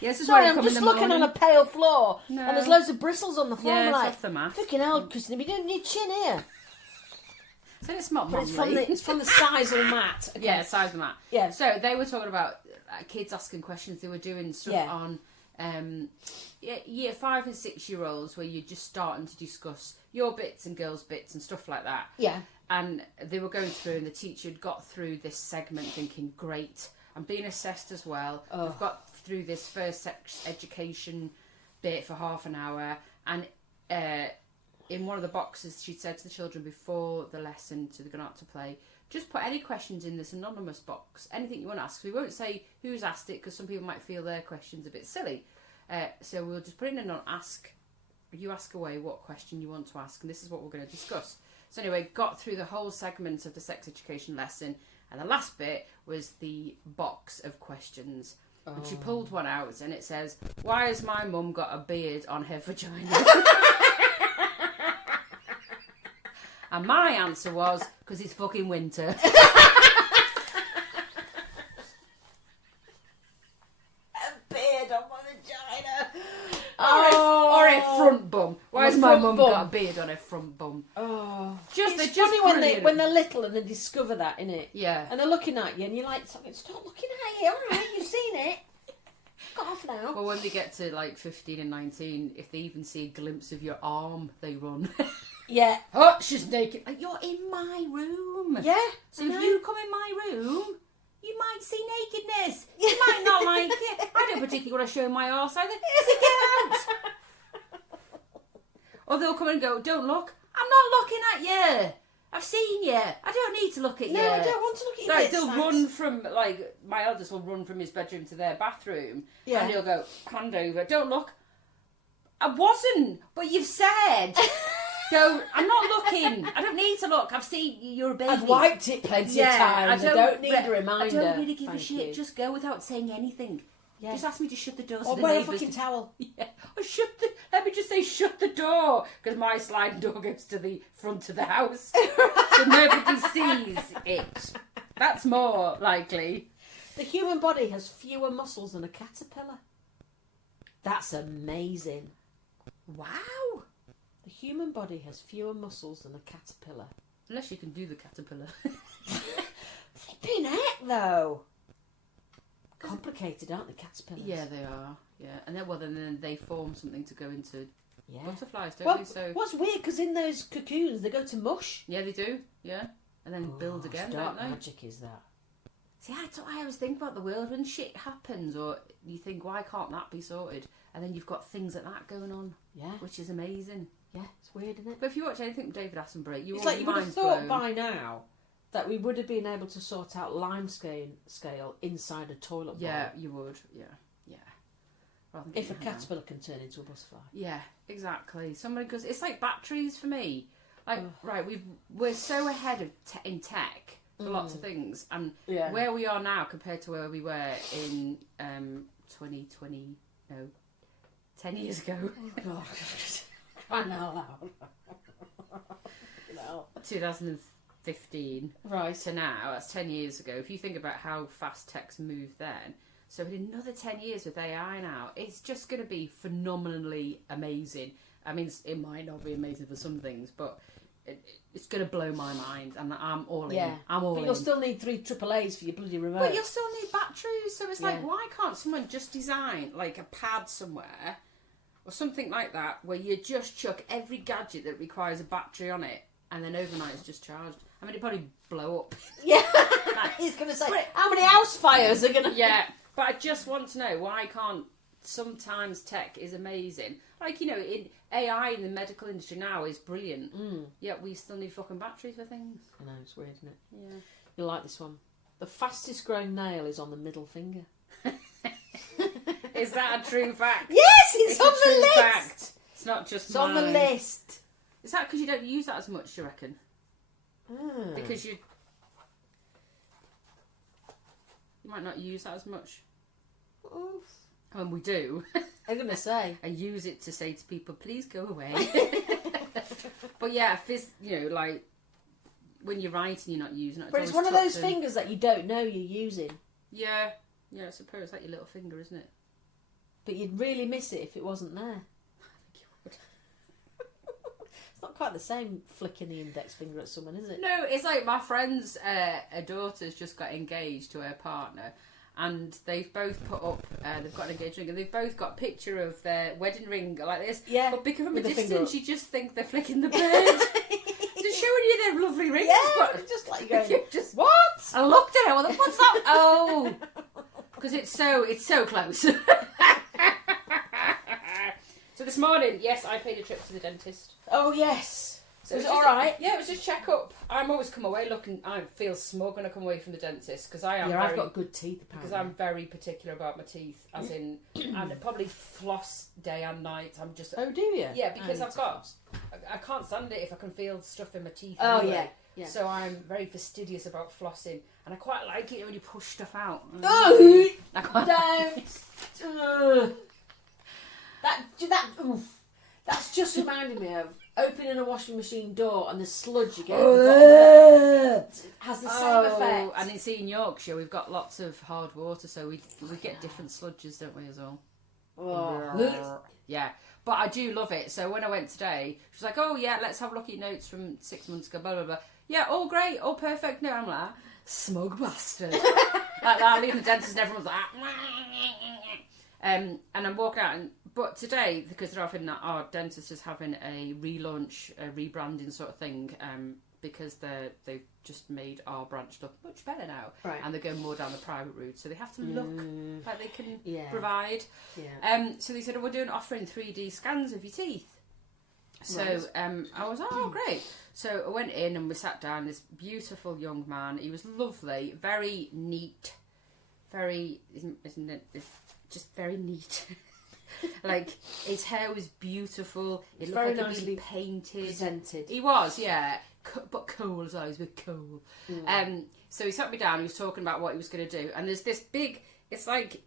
Yes, Sorry, I'm just looking on a pale floor, No. and there's loads of bristles on the floor. Yeah, I'm it's like, off the mat. fucking hell, Christina, we don't need chin here. So it's not But manly. it's from the Sisal mat. Okay. Yeah, size of mat. Yeah. So they were talking about kids asking questions. They were doing stuff Yeah. on year 5 and 6 year olds where you're just starting to discuss your bits and girls' bits and stuff like that. Yeah. And they were going through, and the teacher had got through this segment thinking, great, I'm being assessed as well. Oh. I've got through this first sex education bit for half an hour. And in one of the boxes, she said to the children before the lesson, to going out to play, just put any questions in this anonymous box, anything you want to ask. We won't say who's asked it, because some people might feel their question's a bit silly. So we'll just put in a note, you ask away what question you want to ask, and this is what we're going to discuss. So anyway, got through the whole segment of the sex education lesson, and the last bit was the box of questions. Oh. And she pulled one out, and it says, why has my mum got a beard on her vagina? And my answer was, because it's fucking winter. Beard on my vagina. Or a front bum. Why has my front mum bum. got a beard on her front bum? Oh, Just it's they're just funny when they're little and they discover that, innit? Yeah. And they're looking at you, and you're like, stop looking at you. All right, you've seen it. Got off now. Well, when they get to like 15 and 19, if they even see a glimpse of your arm, they run. Yeah. Oh, she's naked. Like, you're in my room. Yeah. So if you come in my room, you might see nakedness. You might not like it. I don't particularly want to show my arse either. So get out. Or they'll come and go, don't look. I'm not looking at you. I've seen you. I don't need to look at you. No, I don't want to look at you. Like, they'll run from, like, my eldest will run from his bedroom to their bathroom. Yeah. And he'll go, hand over, don't look. I wasn't, but you've said. Go, I'm not looking. I don't need to look. I've seen you're a baby. I've wiped it plenty of times. I don't need a reminder. I don't really give a Thank shit. you. Just go without saying anything. Yeah. Just ask me to shut the door. Or So the wear a neighbours fucking towel. Yeah. Or let me just say shut the door, because my sliding door goes to the front of the house, so nobody sees it. That's more likely. The human body has fewer muscles than a caterpillar. That's amazing. Wow. The human body has fewer muscles than a caterpillar. Unless you can do the caterpillar. Flipping heck, though. Complicated, aren't they, caterpillars? Yeah, they are. Yeah, and then they form something to go into butterflies, don't they? So what's weird, because in those cocoons they go to mush. yeah, they do. Yeah, and then build again, don't they? Magic is that? See, that's what I always think about the world when shit happens, or you think, why can't that be sorted? And then you've got things like that going on. Yeah, which is amazing. Yeah, it's weird, isn't it? But if you watch anything with David Attenborough, It's like you would have thought by now that we would have been able to sort out lime scale inside a toilet bowl. Yeah, you would. Yeah. If a caterpillar can turn into a butterfly. Yeah, exactly. Somebody goes, it's like batteries for me. Like, right, we're so ahead of in tech for lots of things, and where we are now compared to where we were in 2020, no, 10 years ago. Oh God. I know. 2015 right to now, that's 10 years ago. If you think about how fast tech's moved then, so in another 10 years with AI now, it's just going to be phenomenally amazing. I mean, it might not be amazing for some things, but it's going to blow my mind, and I'm all in. I'm all in. But you'll still need 3 AAAs for your bloody remote. But you'll still need batteries, so it's like, why can't someone just design like a pad somewhere or something like that, where you just chuck every gadget that requires a battery on it, and then overnight it's just charged? I mean, it'd probably blow up. Yeah, he's going to say, how many house fires are going to... Yeah, but I just want to know, why can't sometimes tech is amazing? Like, you know, in AI in the medical industry now is brilliant, yet we still need fucking batteries for things. I know, it's weird, isn't it? Yeah. You'll like this one. The fastest growing nail is on the middle finger. Is that a true fact? Yes, it's on the list. Fact. It's not just on the list. Is that because you don't use that as much, do you reckon? Because you might not use that as much. Oof. And we do. I'm going to say. I use it to say to people, please go away. But yeah, like, when you're writing, you're not using it. But it's one of those fingers that you don't know you're using. Yeah, I suppose. It's like your little finger, isn't it? But you'd really miss it if it wasn't there. I think you would. It's not quite the same flicking the index finger at someone, is it? No, it's like my friend's daughter's just got engaged to her partner. And they've both put up, they've got an engagement ring, and they've both got a picture of their wedding ring like this. Yeah. But because from a With the distance, you just think they're flicking the bird. Just showing you their lovely rings. Yeah, but just like going, what? I looked at it, what's that? Oh! Because it's so close. So this morning, yes, I paid a trip to the dentist. Oh, yes. So was it alright? Yeah, it was just check up. I'm always come away looking, I feel smug when I come away from the dentist because I am I've got good teeth apparently. Because I'm very particular about my teeth, as in, and probably floss day and night. I'm just... Oh, do you? Yeah, because I can't stand it if I can feel stuff in my teeth. Oh, anyway. yeah. So I'm very fastidious about flossing, and I quite like it when you push stuff out. Oh, I quite don't. That's just reminded me of opening a washing machine door and the sludge you get. It has the same effect. And it's in Yorkshire, we've got lots of hard water, so we get different sludges, don't we, as well? Oh. Yeah, but I do love it. So when I went today, she was like, oh yeah, let's have a look at your notes from 6 months ago, blah, blah, blah. Yeah, all great, all perfect. No, I'm like, smug bastard. Like that, I leave the dentist and everyone's like, and I'm walking out, but today, because they're having that, our dentist is having a relaunch, a rebranding sort of thing, because they've just made our branch look much better now, right. And they're going more down the private route, so they have to look like they can provide. Yeah. So they said, oh, we're offering 3D scans of your teeth. So right. I was, oh, great. So I went in and we sat down. This beautiful young man. He was lovely, very neat, very, isn't it? It's just very neat. Like, his hair was beautiful. It looked very like nicely he'd been painted. Presented. He was, yeah. But cool as always, with cool. So he sat me down. He was talking about what he was going to do. And there's this big, it's like,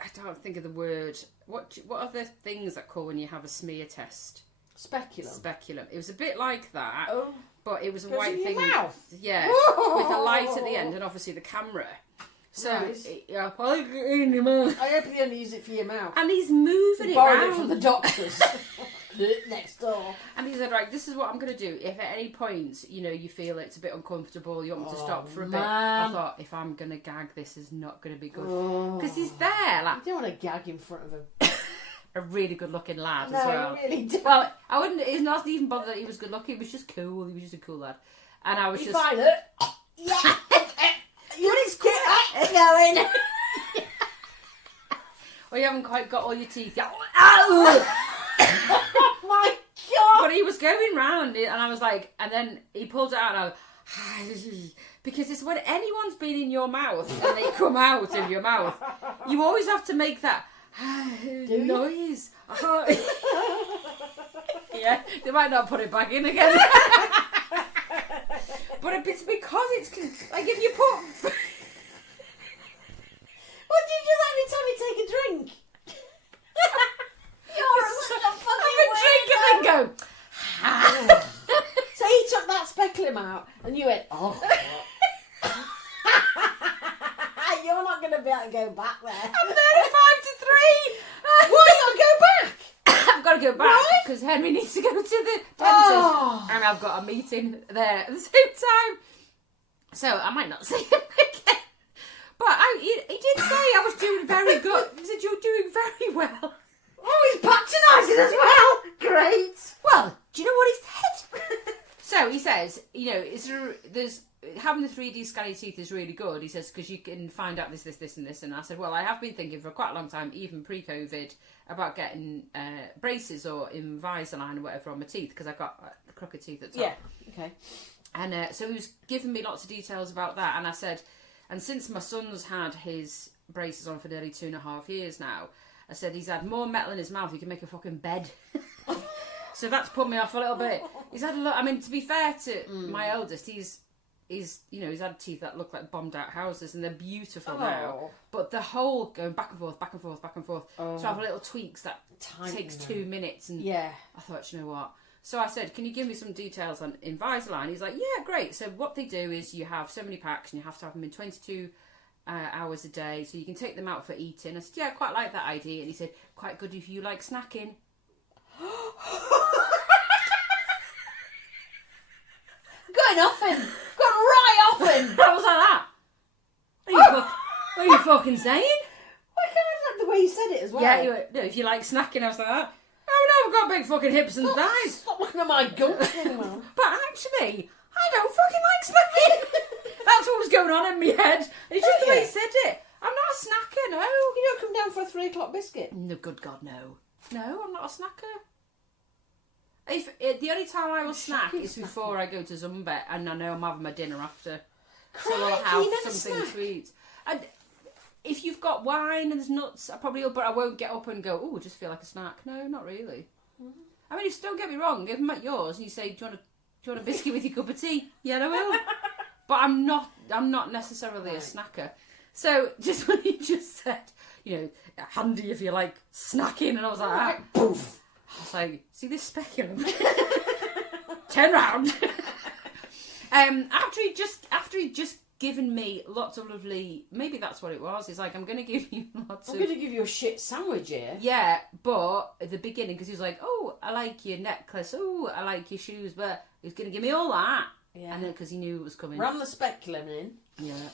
I don't think of the word. What are the things that call when you have a smear test? Speculum. Speculum. It was a bit like that. Oh. But it was a Goes white in your thing. mouth. Yeah. Whoa. With a light at the end and obviously the camera. So, nice. I hope they only use it for your mouth. And he's moving it borrowed around. it from the doctors. Next door. And he said, right, this is what I'm going to do. If at any point, you feel it's a bit uncomfortable, you want me to stop for a bit. I thought, if I'm going to gag, this is not going to be good. Because he's there. Like, you don't want to gag in front of a... a really good looking lad no, as well. You really don't. Well, I wouldn't, it's not even bothered that he was good looking, he was just cool. He was just a cool lad. And I was you just... find it? Yeah. You just keep going. Well, you haven't quite got all your teeth yet. Oh my God. But he was going round it, and I was like, and then he pulled it out, and I was, because it's when anyone's been in your mouth and they come out of your mouth, you always have to make that noise. Yeah, they might not put it back in again. But it's because it's like if you put. What do you do every time you take a drink? You're such a fucking drink and then go. So he took that speculum out and you went, oh. You're not going to be able to go back there. I'm 35 to 3. Why not go back? I've got to go back because Henry needs to go to the dentist and I've got a meeting there at the same time. So I might not see him again. But he did say I was doing very good. He said, you're doing very well. Oh, he's patronising as well. Great. Well, do you know what he said? So he says, there's having the 3D scan your teeth is really good. He says, because you can find out this, and this. And I said, well, I have been thinking for quite a long time, even pre-COVID, about getting braces or Invisalign or whatever on my teeth, because I've got crooked teeth at the top. Yeah, okay. And so he was giving me lots of details about that. And I said, and since my son's had his braces on for nearly 2.5 years now, I said he's had more metal in his mouth, he can make a fucking bed. So that's put me off a little bit. He's had a lot. I mean, to be fair to my eldest, he's he's had teeth that look like bombed out houses, and they're beautiful now. But the whole going back and forth, back and forth, back and forth, to have little tweaks that takes 2 minutes. And I thought, you know what? So I said, can you give me some details on Invisalign? He's like, yeah, great. So what they do is you have so many packs, and you have to have them in 22 hours a day, so you can take them out for eating. I said, yeah, I quite like that idea. And he said, quite good if you like snacking. Going off him. Got right off him. I was like that. What are you fucking saying? I kind of like the way you said it as well. Yeah, if you like snacking, I was like that. Oh no, I've got big fucking hips and thighs. Stop looking at my guts anymore. But actually, I don't fucking like snacking. That's what was going on in my head. It's just the way he said it. I'm not a snacker, no. You don't come down for a 3 o'clock biscuit? No, good God, no. No, I'm not a snacker. The only time I will snack is before I go to Zumba, and I know I'm having my dinner after. So I'll have something sweet. And if you've got wine and there's nuts, I probably will, but I won't get up and go, oh, just feel like a snack. No, not really. Mm-hmm. I mean, don't get me wrong, if I'm at yours and you say, do you want a biscuit with your cup of tea? Yeah, I will. But I'm not necessarily a snacker. So just when you just said, handy if you like snacking, and I was like, poof. I was like, see this speculum? Turn round. After he'd just given me lots of lovely, maybe that's what it was. He's like, I'm going to give you lots I'm going to give you a shit sandwich here. Yeah, but at the beginning, because he was like, oh, I like your necklace. Oh, I like your shoes. But he was going to give me all that. Yeah. And then, because he knew it was coming. Ram the speculum in. Yeah.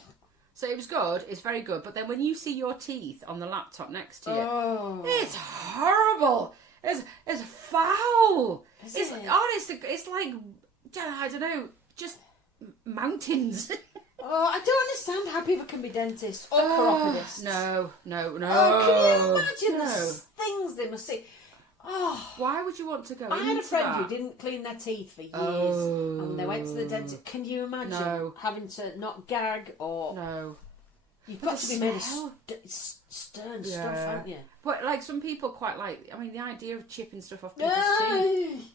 So it was good. It's very good. But then when you see your teeth on the laptop next to you, it's horrible. It's foul. It's like, I don't know, just mountains. I don't understand how people can be dentists or chiropodists. No. Oh, can you imagine the things they must see? Oh, why would you want to go? I had a friend who didn't clean their teeth for years, and they went to the dentist. Can you imagine having to not gag or? No. You've got to be made of stern stuff, haven't you? But like some people quite like. I mean, the idea of chipping stuff off people's teeth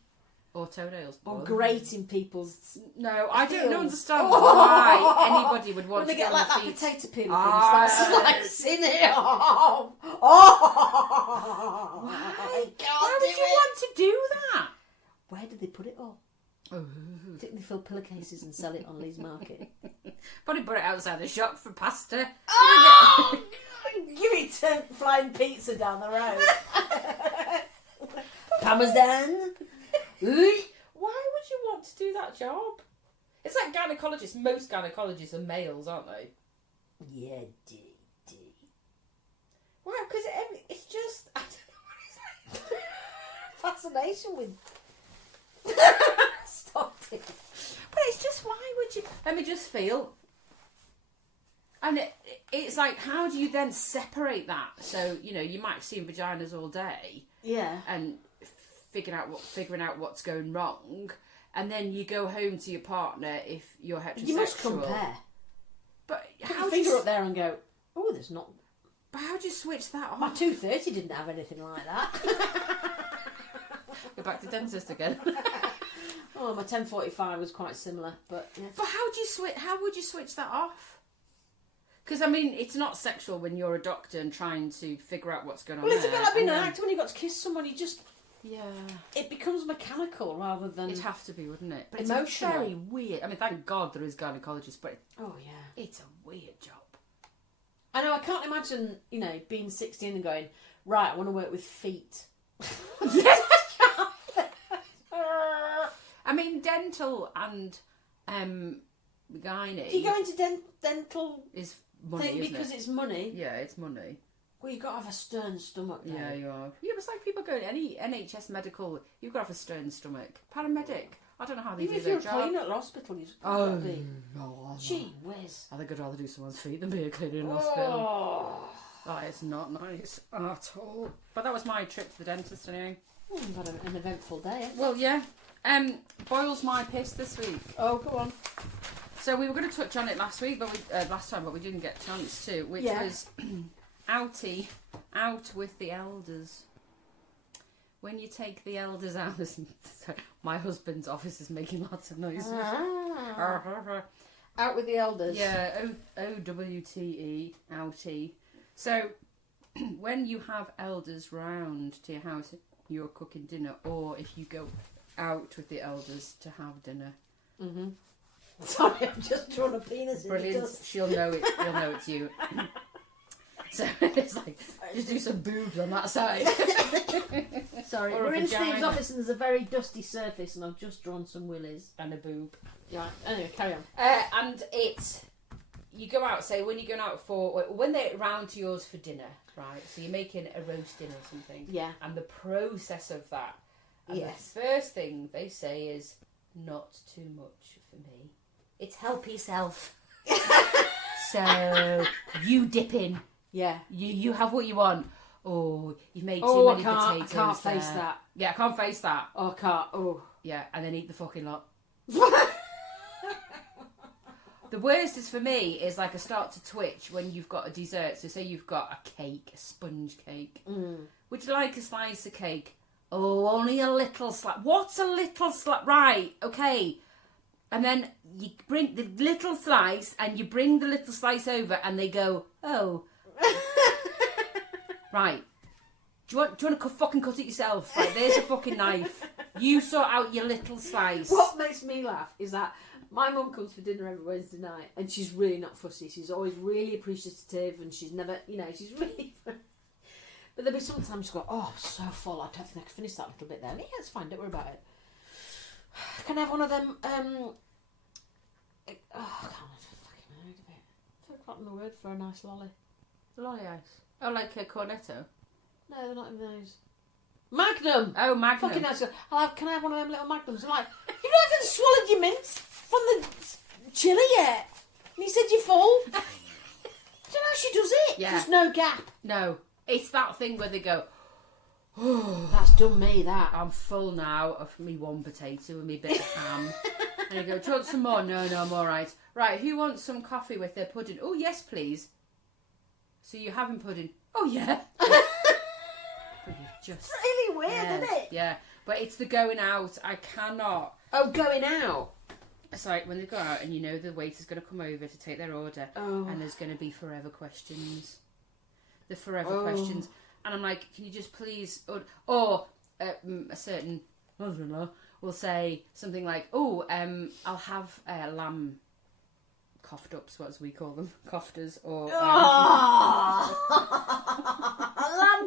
or toenails, or grating people's. No, I don't understand why anybody would want to get like that feet. potato peel thing, slicing it off. Oh, why would you want to do that? Where did they put it all? Didn't they fill pillowcases and sell it on Lee's Market? Probably put it outside the shop for pasta. Oh! Give it to Flying Pizza down the road. Parmesan. Why would you want to do that job? It's like gynecologists. Most gynecologists are males, aren't they? Yeah, Why? Because it's just... I don't know what it's like. Fascination with... Stop it. But it's just, why would you... Let me just feel... And it's like, how do you then separate that? So, you might have seen vaginas all day. Yeah. And figuring out what's going wrong. And then you go home to your partner if you're heterosexual. You must compare. But put your finger up there and go, oh, there's not... But how do you switch that off? My 230 didn't have anything like that. Go back to dentist again. Oh, my 1045 was quite similar, but yeah. But how would you switch that off? Because I mean, it's not sexual when you're a doctor and trying to figure out what's going on. Well, it's a bit like being an actor when you got to kiss someone. You just Yeah. It becomes mechanical rather than... It'd have to be, wouldn't it? But emotional. It's very weird. I mean, thank God there is gynecologists, but oh yeah, it's a weird job. I know, I can't imagine, you know, being 16 and going, right, I want to work with feet. Yeah. I mean, dental and gynae... Do you go into dental is money, thing isn't because it? it's money? Yeah, it's money. Well, you've got to have a stern stomach then. Yeah, you are. Yeah, it's like people going, any NHS medical, you've got to have a stern stomach. Paramedic, I don't know how they Even do if their you're job. a cleaner at the hospital, you've got to be. No. Gee whiz. I think I'd rather do someone's feet than be a cleaner in a hospital. Oh, it's not nice at all. But that was my trip to the dentist anyway. Oh, you've had an eventful day, haven't you? Well, yeah. Boils my piss this week. Oh, go on. So we were going to touch on it last week, but last time, but we didn't get a chance to, which was out with the elders. When you take the elders out, my husband's office is making lots of noises. Out with the elders. Yeah, OWTE, outie. So, when you have elders round to your house, you're cooking dinner, or if you go out with the elders to have dinner. Mm-hmm. Sorry, I'm just drawing a penis. Brilliant. She'll know it. You'll know it's you. So it's like, just do some boobs on that side. Sorry, we're in Steve's office and there's a very dusty surface, and I've just drawn some willies and a boob. Yeah. Anyway, carry on. And it's, you go out, say when you're going out when they're round to yours for dinner, right? So you're making a roast dinner or something. Yeah. And the process of that. And yes. The first thing they say is, not too much for me. It's help yourself. So you dip in. Yeah. You have what you want. Oh, you've made too many potatoes. I can't face that. Yeah, I can't face that. Oh, I can't. Oh. Yeah, and then eat the fucking lot. The worst is for me is like I start to twitch when you've got a dessert. So say you've got a cake, a sponge cake. Would you like a slice of cake? Oh, only a little slice. What's a little slice? Right, okay. And then you bring the little slice and you bring the little slice over and they go, oh. Right. Do you want to fucking cut it yourself? Right, there's a fucking knife. You sort out your little slice. What makes me laugh is that my mum comes for dinner every Wednesday night and she's really not fussy. She's always really appreciative and she's never, she's really... But there'll be sometimes she'll go, oh, I'm so full, I don't think I can finish that little bit there. Yeah, it's fine, don't worry about it. Can I have one of them, I can't fucking heard of it. I've forgotten the word for a nice lolly. Lolly ice. Oh, like a cornetto? No, they're not in those. Magnum! Oh, Magnum. Fucking nice. Can I have one of them little Magnums? I'm like, you've not even swallowed your mints from the chili yet. And he said you're full. I don't know how she does it. Yeah. There's no gap. No. It's that thing where they go, oh, that's done me, that. I'm full now of me one potato and me bit of ham. And you go, do you want some more? No, I'm all right. Right, who wants some coffee with their pudding? Oh, yes, please. So you're having pudding? Oh, yeah. But you just... It's really weird, isn't it? Yeah, but it's the going out. I cannot... Oh, going out? It's like when they go out and you know the waiter's going to come over to take their order and there's going to be forever questions. The forever questions. And I'm like, can you just please... Or a certain mother-in-law will say something like, I'll have lamb coughed ups, what as we call them, cofters, or... Lamb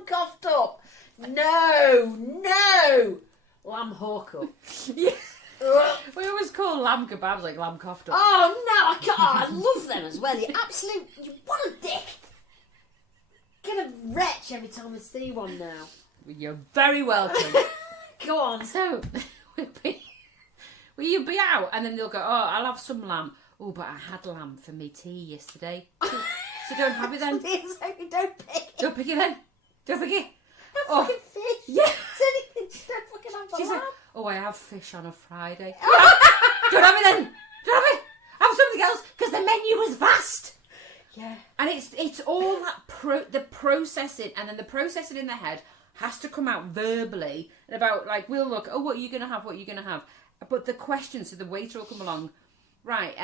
coughed up! No! Lamb hawk up. Yeah. We always call lamb kebabs like lamb coughed up. Oh no, I can't. I love them as well. You what a dick. Get a wretch every time I see one now. You're very welcome. Go on. So, you'll be out and then they'll go, I'll have some lamb. Oh, but I had lamb for me tea yesterday. So don't have it then. Please, don't pick it. Don't pick it then. Don't pick it. Have fucking fish. Yeah. Just don't fucking have the She's lamb. like, I have fish on a Friday. Don't have it then. Don't have it. Have something else because the menu was vast. Yeah. And it's all that the processing, and then the processing in the head has to come out verbally and about like we'll look. Oh, what are you gonna have? What are you gonna have? But the question, so the waiter will come along. Right.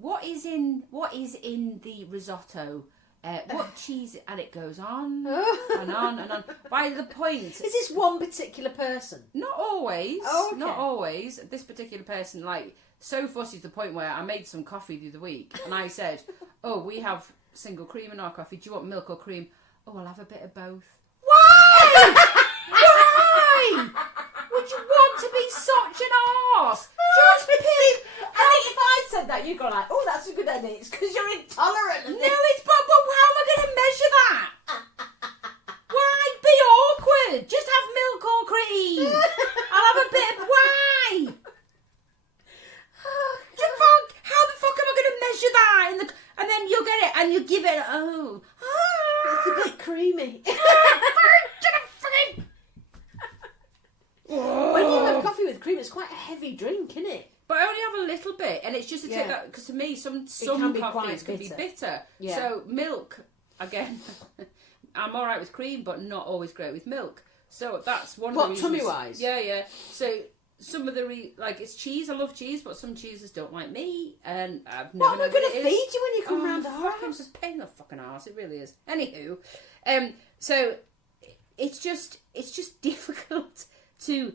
What is in the risotto? What cheese? And it goes on and on and on. By the point, is this one particular person? Not always. Oh, okay. Not always. This particular person, like, so fussy to the point where I made some coffee the other week and I said, we have single cream in our coffee. Do you want milk or cream? Oh, I'll have a bit of both. Why? Why? Would you want to be such an arse? Just pick. I think if I'd said that, you'd go like, oh, that's a good idea. It's because you're intolerant. No, it's but how am I going to measure that? Why be awkward? Just have milk or cream. I'll have a bit of... Why? How the fuck am I going to measure that? And then you'll get it and you give it... It's a bit creamy. When you have coffee with cream, it's quite a heavy drink, isn't it? But I only have a little bit, and it's just to take that because to me, some coffees can be bitter. Yeah. So milk, again, I'm all right with cream, but not always great with milk. So that's one of the reasons. Tummy wise? Yeah. So some of the it's cheese. I love cheese, but some cheeses don't like me, and I've never. What am I going to it feed is. you when you come round the fucking house? just pain in the fucking arse. It really is. Anywho, so it's just difficult to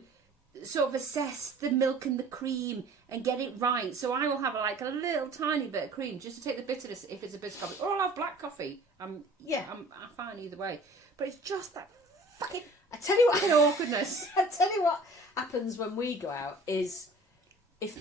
sort of assess the milk and the cream and get it right. So I will have like a little tiny bit of cream just to take the bitterness if it's a bitter coffee, or I'll have black coffee. I'm fine either way. But it's just that fucking. I tell you what, awkwardness. I tell you what happens when we go out is if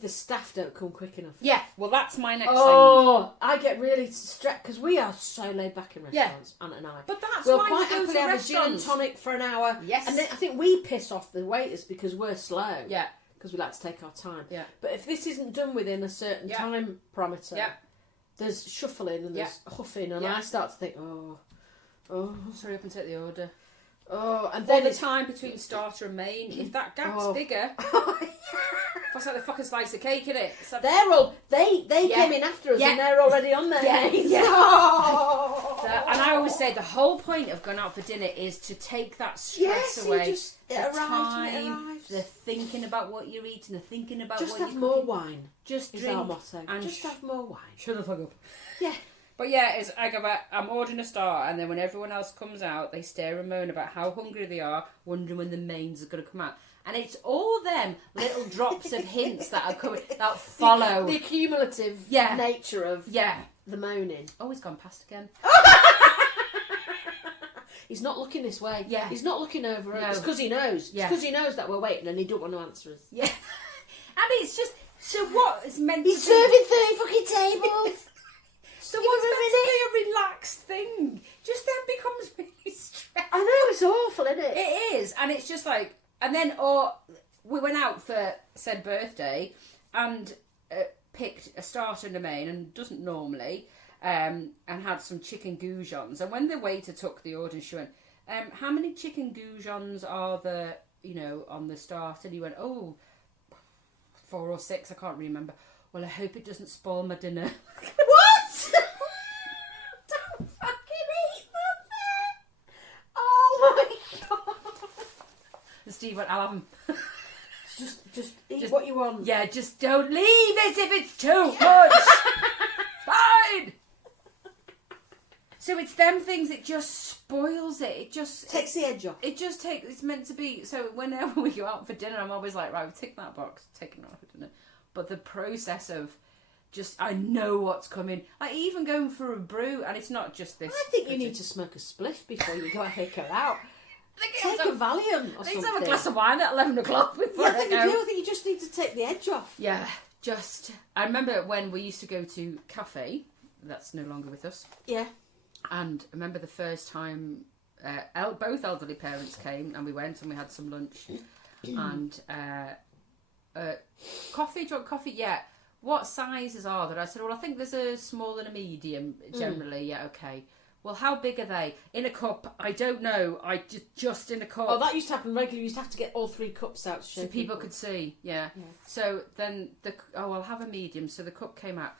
the staff don't come quick enough. Yeah, well, that's my next thing. Oh, I get really stressed because we are so laid back in restaurants, Aunt and I. But that's we'll why quite we go happily to have a gin and restaurants. tonic for an hour. Yes. And then I think we piss off the waiters because we're slow. Yeah. Because we like to take our time. Yeah. But if this isn't done within a certain time parameter, there's shuffling and there's huffing, and I start to think, oh, Hurry up and take the order. oh, and Then then the time between starter and main, if that gap's Oh. bigger, that's like the fucking slice of cake, innit? So they're all they came in after us and they're already on their names. Oh. and I always say the whole point of going out for dinner is to take that stress away. It arrives when it time, arrives. the thinking about what you're eating, the thinking about Just what have you're more cooking. wine. Just Is drink our motto. and Just have more wine. shut the fuck up. Yeah. But yeah, I'm ordering a starter, and then when everyone else comes out, they stare and moan about how hungry they are, wondering when the mains are going to come out. And it's all them little drops of hints that are coming, that follow. The cumulative nature of the moaning. Oh, he's gone past again. He's not looking this way. Yeah. He's not looking over. No. It's because he knows. Yeah. It's because he knows that we're waiting and he don't want to answer us. Yeah. And it's just, so what is meant He's to be... serving 30 fucking tables. So what's meant to be a relaxed thing just then becomes really stressful. I know, it's awful, isn't it? It is, and it's just like, and then we went out for said birthday and picked a starter and a main, and doesn't normally, and had some chicken goujons. And when the waiter took the order, she went, "How many chicken goujons are there, on the starter?" And he went, "Oh, 4 or 6, I can't remember." "Well, I hope it doesn't spoil my dinner." What? Don't fucking eat them. Oh my god. And Steve went, "I'll have them." Just eat what you want. Yeah, just don't leave it if it's too much. Fine. So it's them things, it just spoils it. It just Takes the edge off. it's meant to be. So whenever we go out for dinner, I'm always like, right, tick that box, taking it out for dinner. But the process of I know what's coming. Like even going for a brew, and it's not just this. I think you need to smoke a spliff before you go take her out. Take a Valium or something. Let's have a glass of wine at 11 o'clock before I think you I go. do. I think you just need to take the edge off. Yeah, I remember when we used to go to cafe. That's no longer with us. Yeah. And I remember the first time both elderly parents came, and we went and we had some lunch and coffee. Do you want coffee? Yeah. What sizes are there? I said, well, I think there's a small and a medium generally. Yeah, okay. Well, how big are they? In a cup? I don't know. Just in a cup. Oh, that used to happen regularly. You used to have to get all 3 cups out so people could see. Yeah. So then I'll have a medium. So the cup came out.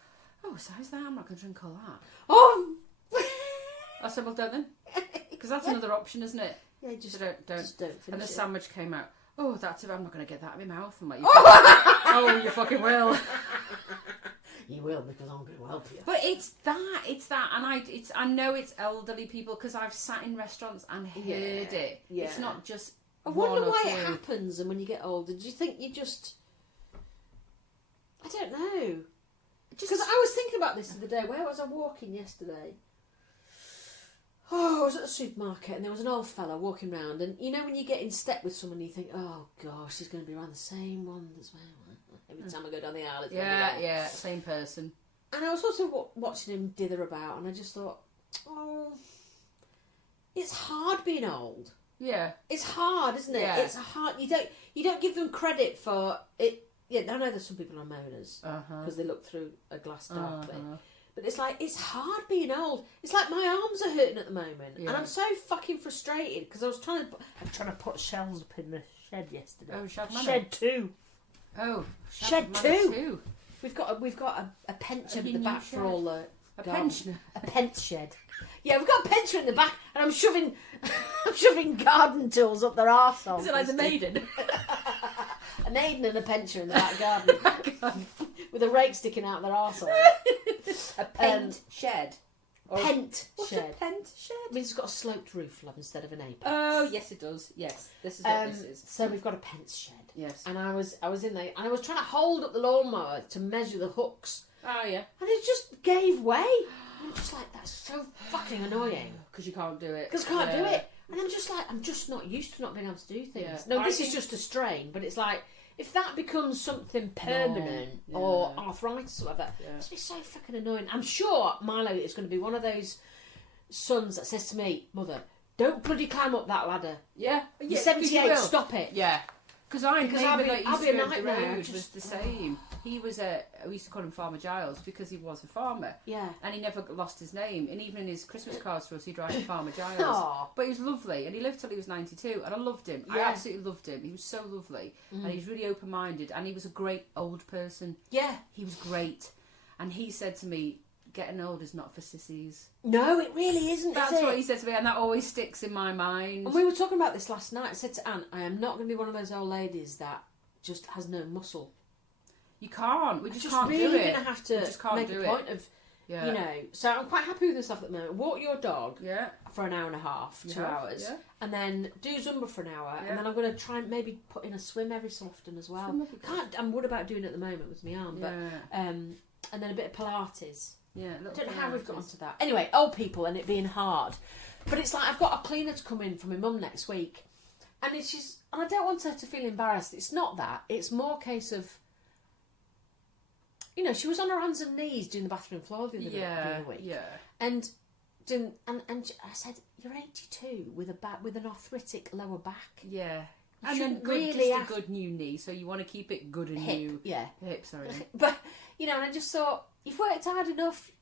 Oh, what size that? I'm not going to drink all that. Oh. I said, well, don't then. Because that's another option, isn't it? Yeah, just so don't. Just don't finish And the it. sandwich came out. Oh, I'm not going to get that in my mouth. I'm like, oh, you fucking will. You will, because I'm going to help you. But it's that, and I know it's elderly people because I've sat in restaurants and heard it. Yeah. It's not just. I wonder one or why two. it happens, and when you get older, do you think you just? I don't know. Because I was thinking about this the other day. Where was I walking yesterday? Oh, I was at the supermarket and there was an old fella walking round, and you know when you get in step with someone you think, oh gosh, he's going to be around the same one as well. Every time I go down the aisle, it's going to be there. Yeah, same person. And I was also watching him dither about, and I just thought, oh, it's hard being old. Yeah, it's hard, isn't it? Yeah. It's hard. You don't give them credit for it. Yeah, I know there's some people on moaners because they look through a glass darkly. But it's like, it's hard being old. It's like my arms are hurting at the moment. And I'm so fucking frustrated because I was trying to put shells up in the shed yesterday. Oh, Shed 2. Oh, Shed 2. We've got a pension at the back for all the... A pensioner? A pent shed. Yeah, we've got a pensioner in the back and I'm shoving garden tools up their arseholes. Is it like the maiden? an Aiden and a Pencher in the back garden with a rake sticking out their arsehole. A pent shed. Pent What's shed. a pent shed? It means it's got a sloped roof, love, instead of an apex. Oh, yes, it does. Yes, this is what this is. So we've got a pence shed. Yes. And I was in there, and I was trying to hold up the lawnmower to measure the hooks. Oh, yeah. And it just gave way. I'm just like, that's so fucking annoying. Because you can't do it. Because I can't do it. And I'm just like, I'm just not used to not being able to do things. Yeah. No, this is just a strain, but it's like, if that becomes something permanent or arthritis or whatever, it's be so fucking annoying. I'm sure Milo is going to be one of those sons that says to me, Mother, don't bloody climb up that ladder. Yeah. You're 78, stop it. Yeah. Because I'll be a nightmare. Was the same. He was we used to call him Farmer Giles because he was a farmer. Yeah. And he never lost his name. And even in his Christmas cards for us, he'd write Farmer Giles. Aww. But he was lovely. And he lived till he was 92. And I loved him. I absolutely loved him. He was so lovely. And he was really open-minded. And he was a great old person. Yeah. He was great. And he said to me, getting old is not for sissies. No, it really isn't. That's what he said to me, and that always sticks in my mind. And we were talking about this last night. I said to Anne, I am not going to be one of those old ladies that just has no muscle. You can't. We just can't really do it. Going to have to make a point of, you know. So I'm quite happy with this stuff at the moment. Walk your dog for an hour and a half, 2 hours, and then do Zumba for an hour, and then I'm going to try and maybe put in a swim every so often as well. I'm worried about doing it at the moment with my arm, but and then a bit of Pilates. Yeah, I don't know how we've got onto that. Anyway, old people and it being hard. But it's like, I've got a cleaner to come in from my mum next week. And and I don't want her to feel embarrassed. It's not that. It's more a case of, you know, she was on her hands and knees doing the bathroom floor the other week. Yeah. And I said, you're 82 with an arthritic lower back. Yeah. You and then really a good new knee, so you want to keep it good and new. Yeah. Hip, sorry. But, you know, and I just thought, you've worked hard enough.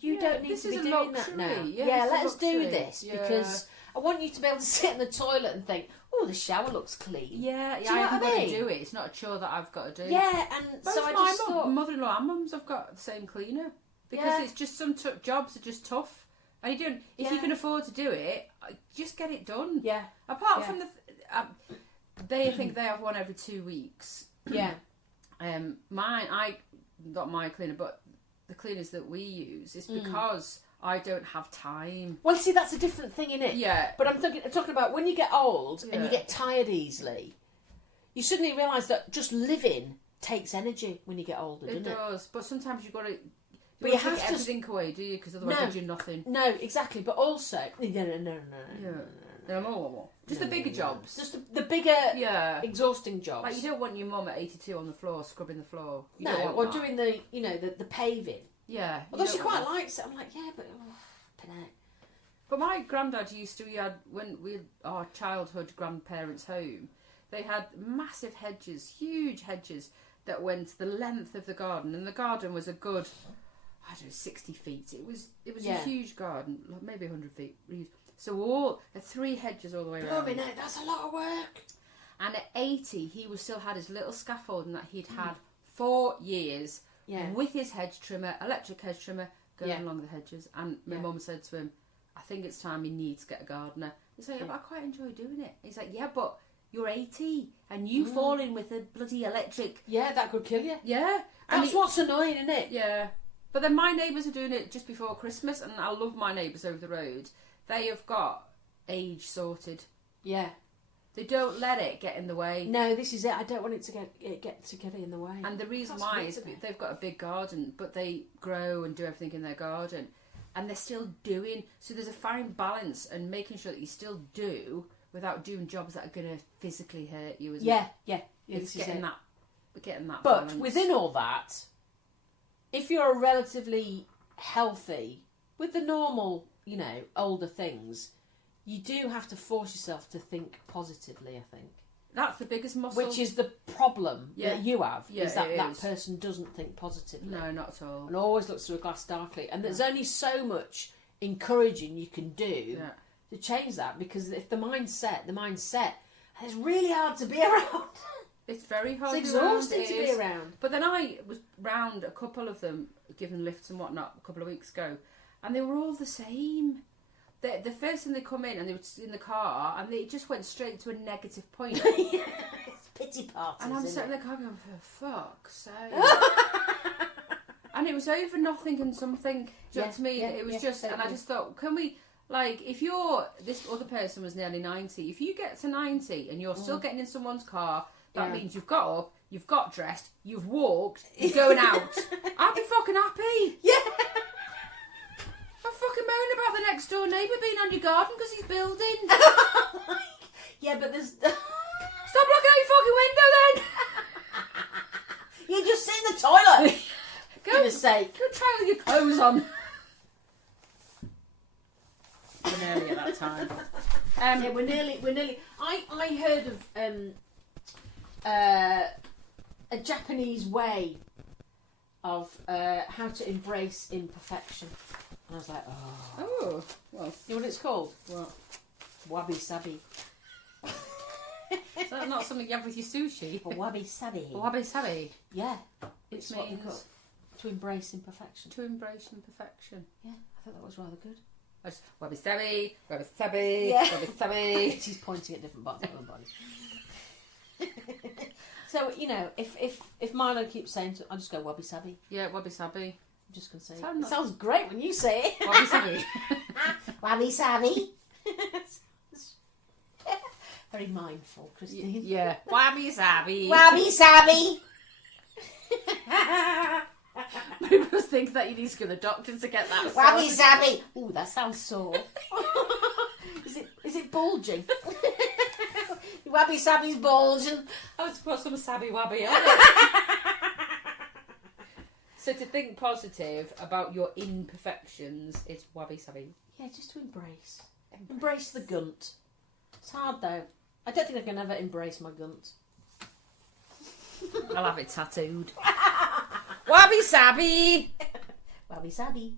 You don't need to be doing that now. Yeah, let's do this because I want you to be able to sit in the toilet and think, oh, the shower looks clean. Yeah, do you know I've what got I mean? to do it. It's not a chore that I've got to do. Yeah, and both so I just thought, mother-in-law and mums have got the same cleaner because it's just some jobs are just tough, and you don't. If you can afford to do it, just get it done. Yeah. Apart from they think they have one every 2 weeks. Yeah. I got my cleaner, but the cleaners that we use is because I don't have time. Well, see, that's a different thing, innit? Yeah. But I'm talking about when you get old and you get tired easily, you suddenly realise that just living takes energy when you get older, doesn't it? It does, but sometimes you've got to... But you have have to everything away, do you? Because otherwise you do nothing. No, exactly. But also... No. Just the bigger jobs. Just the bigger, exhausting jobs. Like, you don't want your mum at 82 on the floor, scrubbing the floor. You no, don't want or that. doing the paving. Yeah. Although she quite likes it. I'm like, yeah, but... But my granddad used to, when we had our childhood grandparents' home, they had massive hedges, huge hedges, that went the length of the garden. And the garden was a good, 60 feet. It was a huge garden, maybe 100 feet. So the 3 hedges all the way around. Oh, no, that's a lot of work. And at 80, he still had his little scaffolding that he'd had 4 years with his hedge trimmer, electric hedge trimmer, going along the hedges. And my mum said to him, I think it's time you need to get a gardener. He's like, but I quite enjoy doing it. He's like, yeah, but you're 80 and you fall in with a bloody electric. Yeah, that could kill you. Yeah. That's what's annoying, isn't it? Yeah. But then my neighbours are doing it just before Christmas, and I love my neighbours over the road. They have got age sorted. Yeah. They don't let it get in the way. No, this is it. I don't want it to get in the way. And the reason why is they've got a big garden, but they grow and do everything in their garden. And they're still doing... So there's a fine balance and making sure that you still do without doing jobs that are going to physically hurt you, isn't it? Yeah. It's getting that But balance. within all that, if you're relatively healthy, with the normal, older things, you do have to force yourself to think positively, I think. That's the biggest muscle. Which is the problem that you have, is that is. person doesn't think positively. No, not at all. And always looks through a glass darkly. And there's only so much encouraging you can do to change that, because if the mind's set, it's really hard to be around. It's very hard. It's exhausting to be around. But then I was round a couple of them, giving lifts and whatnot, a couple of weeks ago, and they were all the same. the first thing they come in and they were in the car and they just went straight to a negative point. It's pity parties. And I'm isn't sitting it? in the car going, for fuck's sake. And it was over nothing and something. Do you know what I mean? It was just, totally. and I just thought, can we, like, if this other person was nearly 90, if you get to 90 and you're still getting in someone's car, that means you've got up, you've got dressed, you've walked, you're going out. I'd be fucking happy. Yeah. I fucking moan about the next door neighbour being on your garden because he's building. Yeah, but there's... Stop looking out your fucking window then. You just sit in the toilet. Go, goodness sake. Go try with your clothes on. We're nearly at that time. Yeah, we're nearly. I heard of a Japanese way of how to embrace imperfection, and I was like, Oh, well, you know what it's called? what? Wabi Sabi. Is that not something you have with your sushi? Or Wabi Sabi. Wabi Sabi, Yeah, which it's what they call means to embrace imperfection. to embrace imperfection. Yeah, I thought that was rather good. I just, Wabi Sabi, Wabi Sabi, Yeah. Wabi Sabi. She's pointing at different parts of her body. So you know, if Milo keeps saying, I'll just go Wabi Sabi. Yeah, Wabi Sabi. I'm just gonna say Sounds it. not- Sounds great when you say it. Wabi Sabi. Wabi Sabi. Very mindful, Christine. Yeah. Wabi Sabi. Wabi Sabi. People think that you need to go to the doctor to get that. Wabi sorted. Sabi. Ooh, that sounds sore. Is it bulging? Wabi Sabi's bulging. I would put some Sabi Wabi on it. So to think positive about your imperfections is Wabi Sabi. Yeah, just to embrace. Embrace the gunt. It's hard though. I don't think I can ever embrace my gunt. I'll have it tattooed. Wabi Sabi. Wabi Sabi.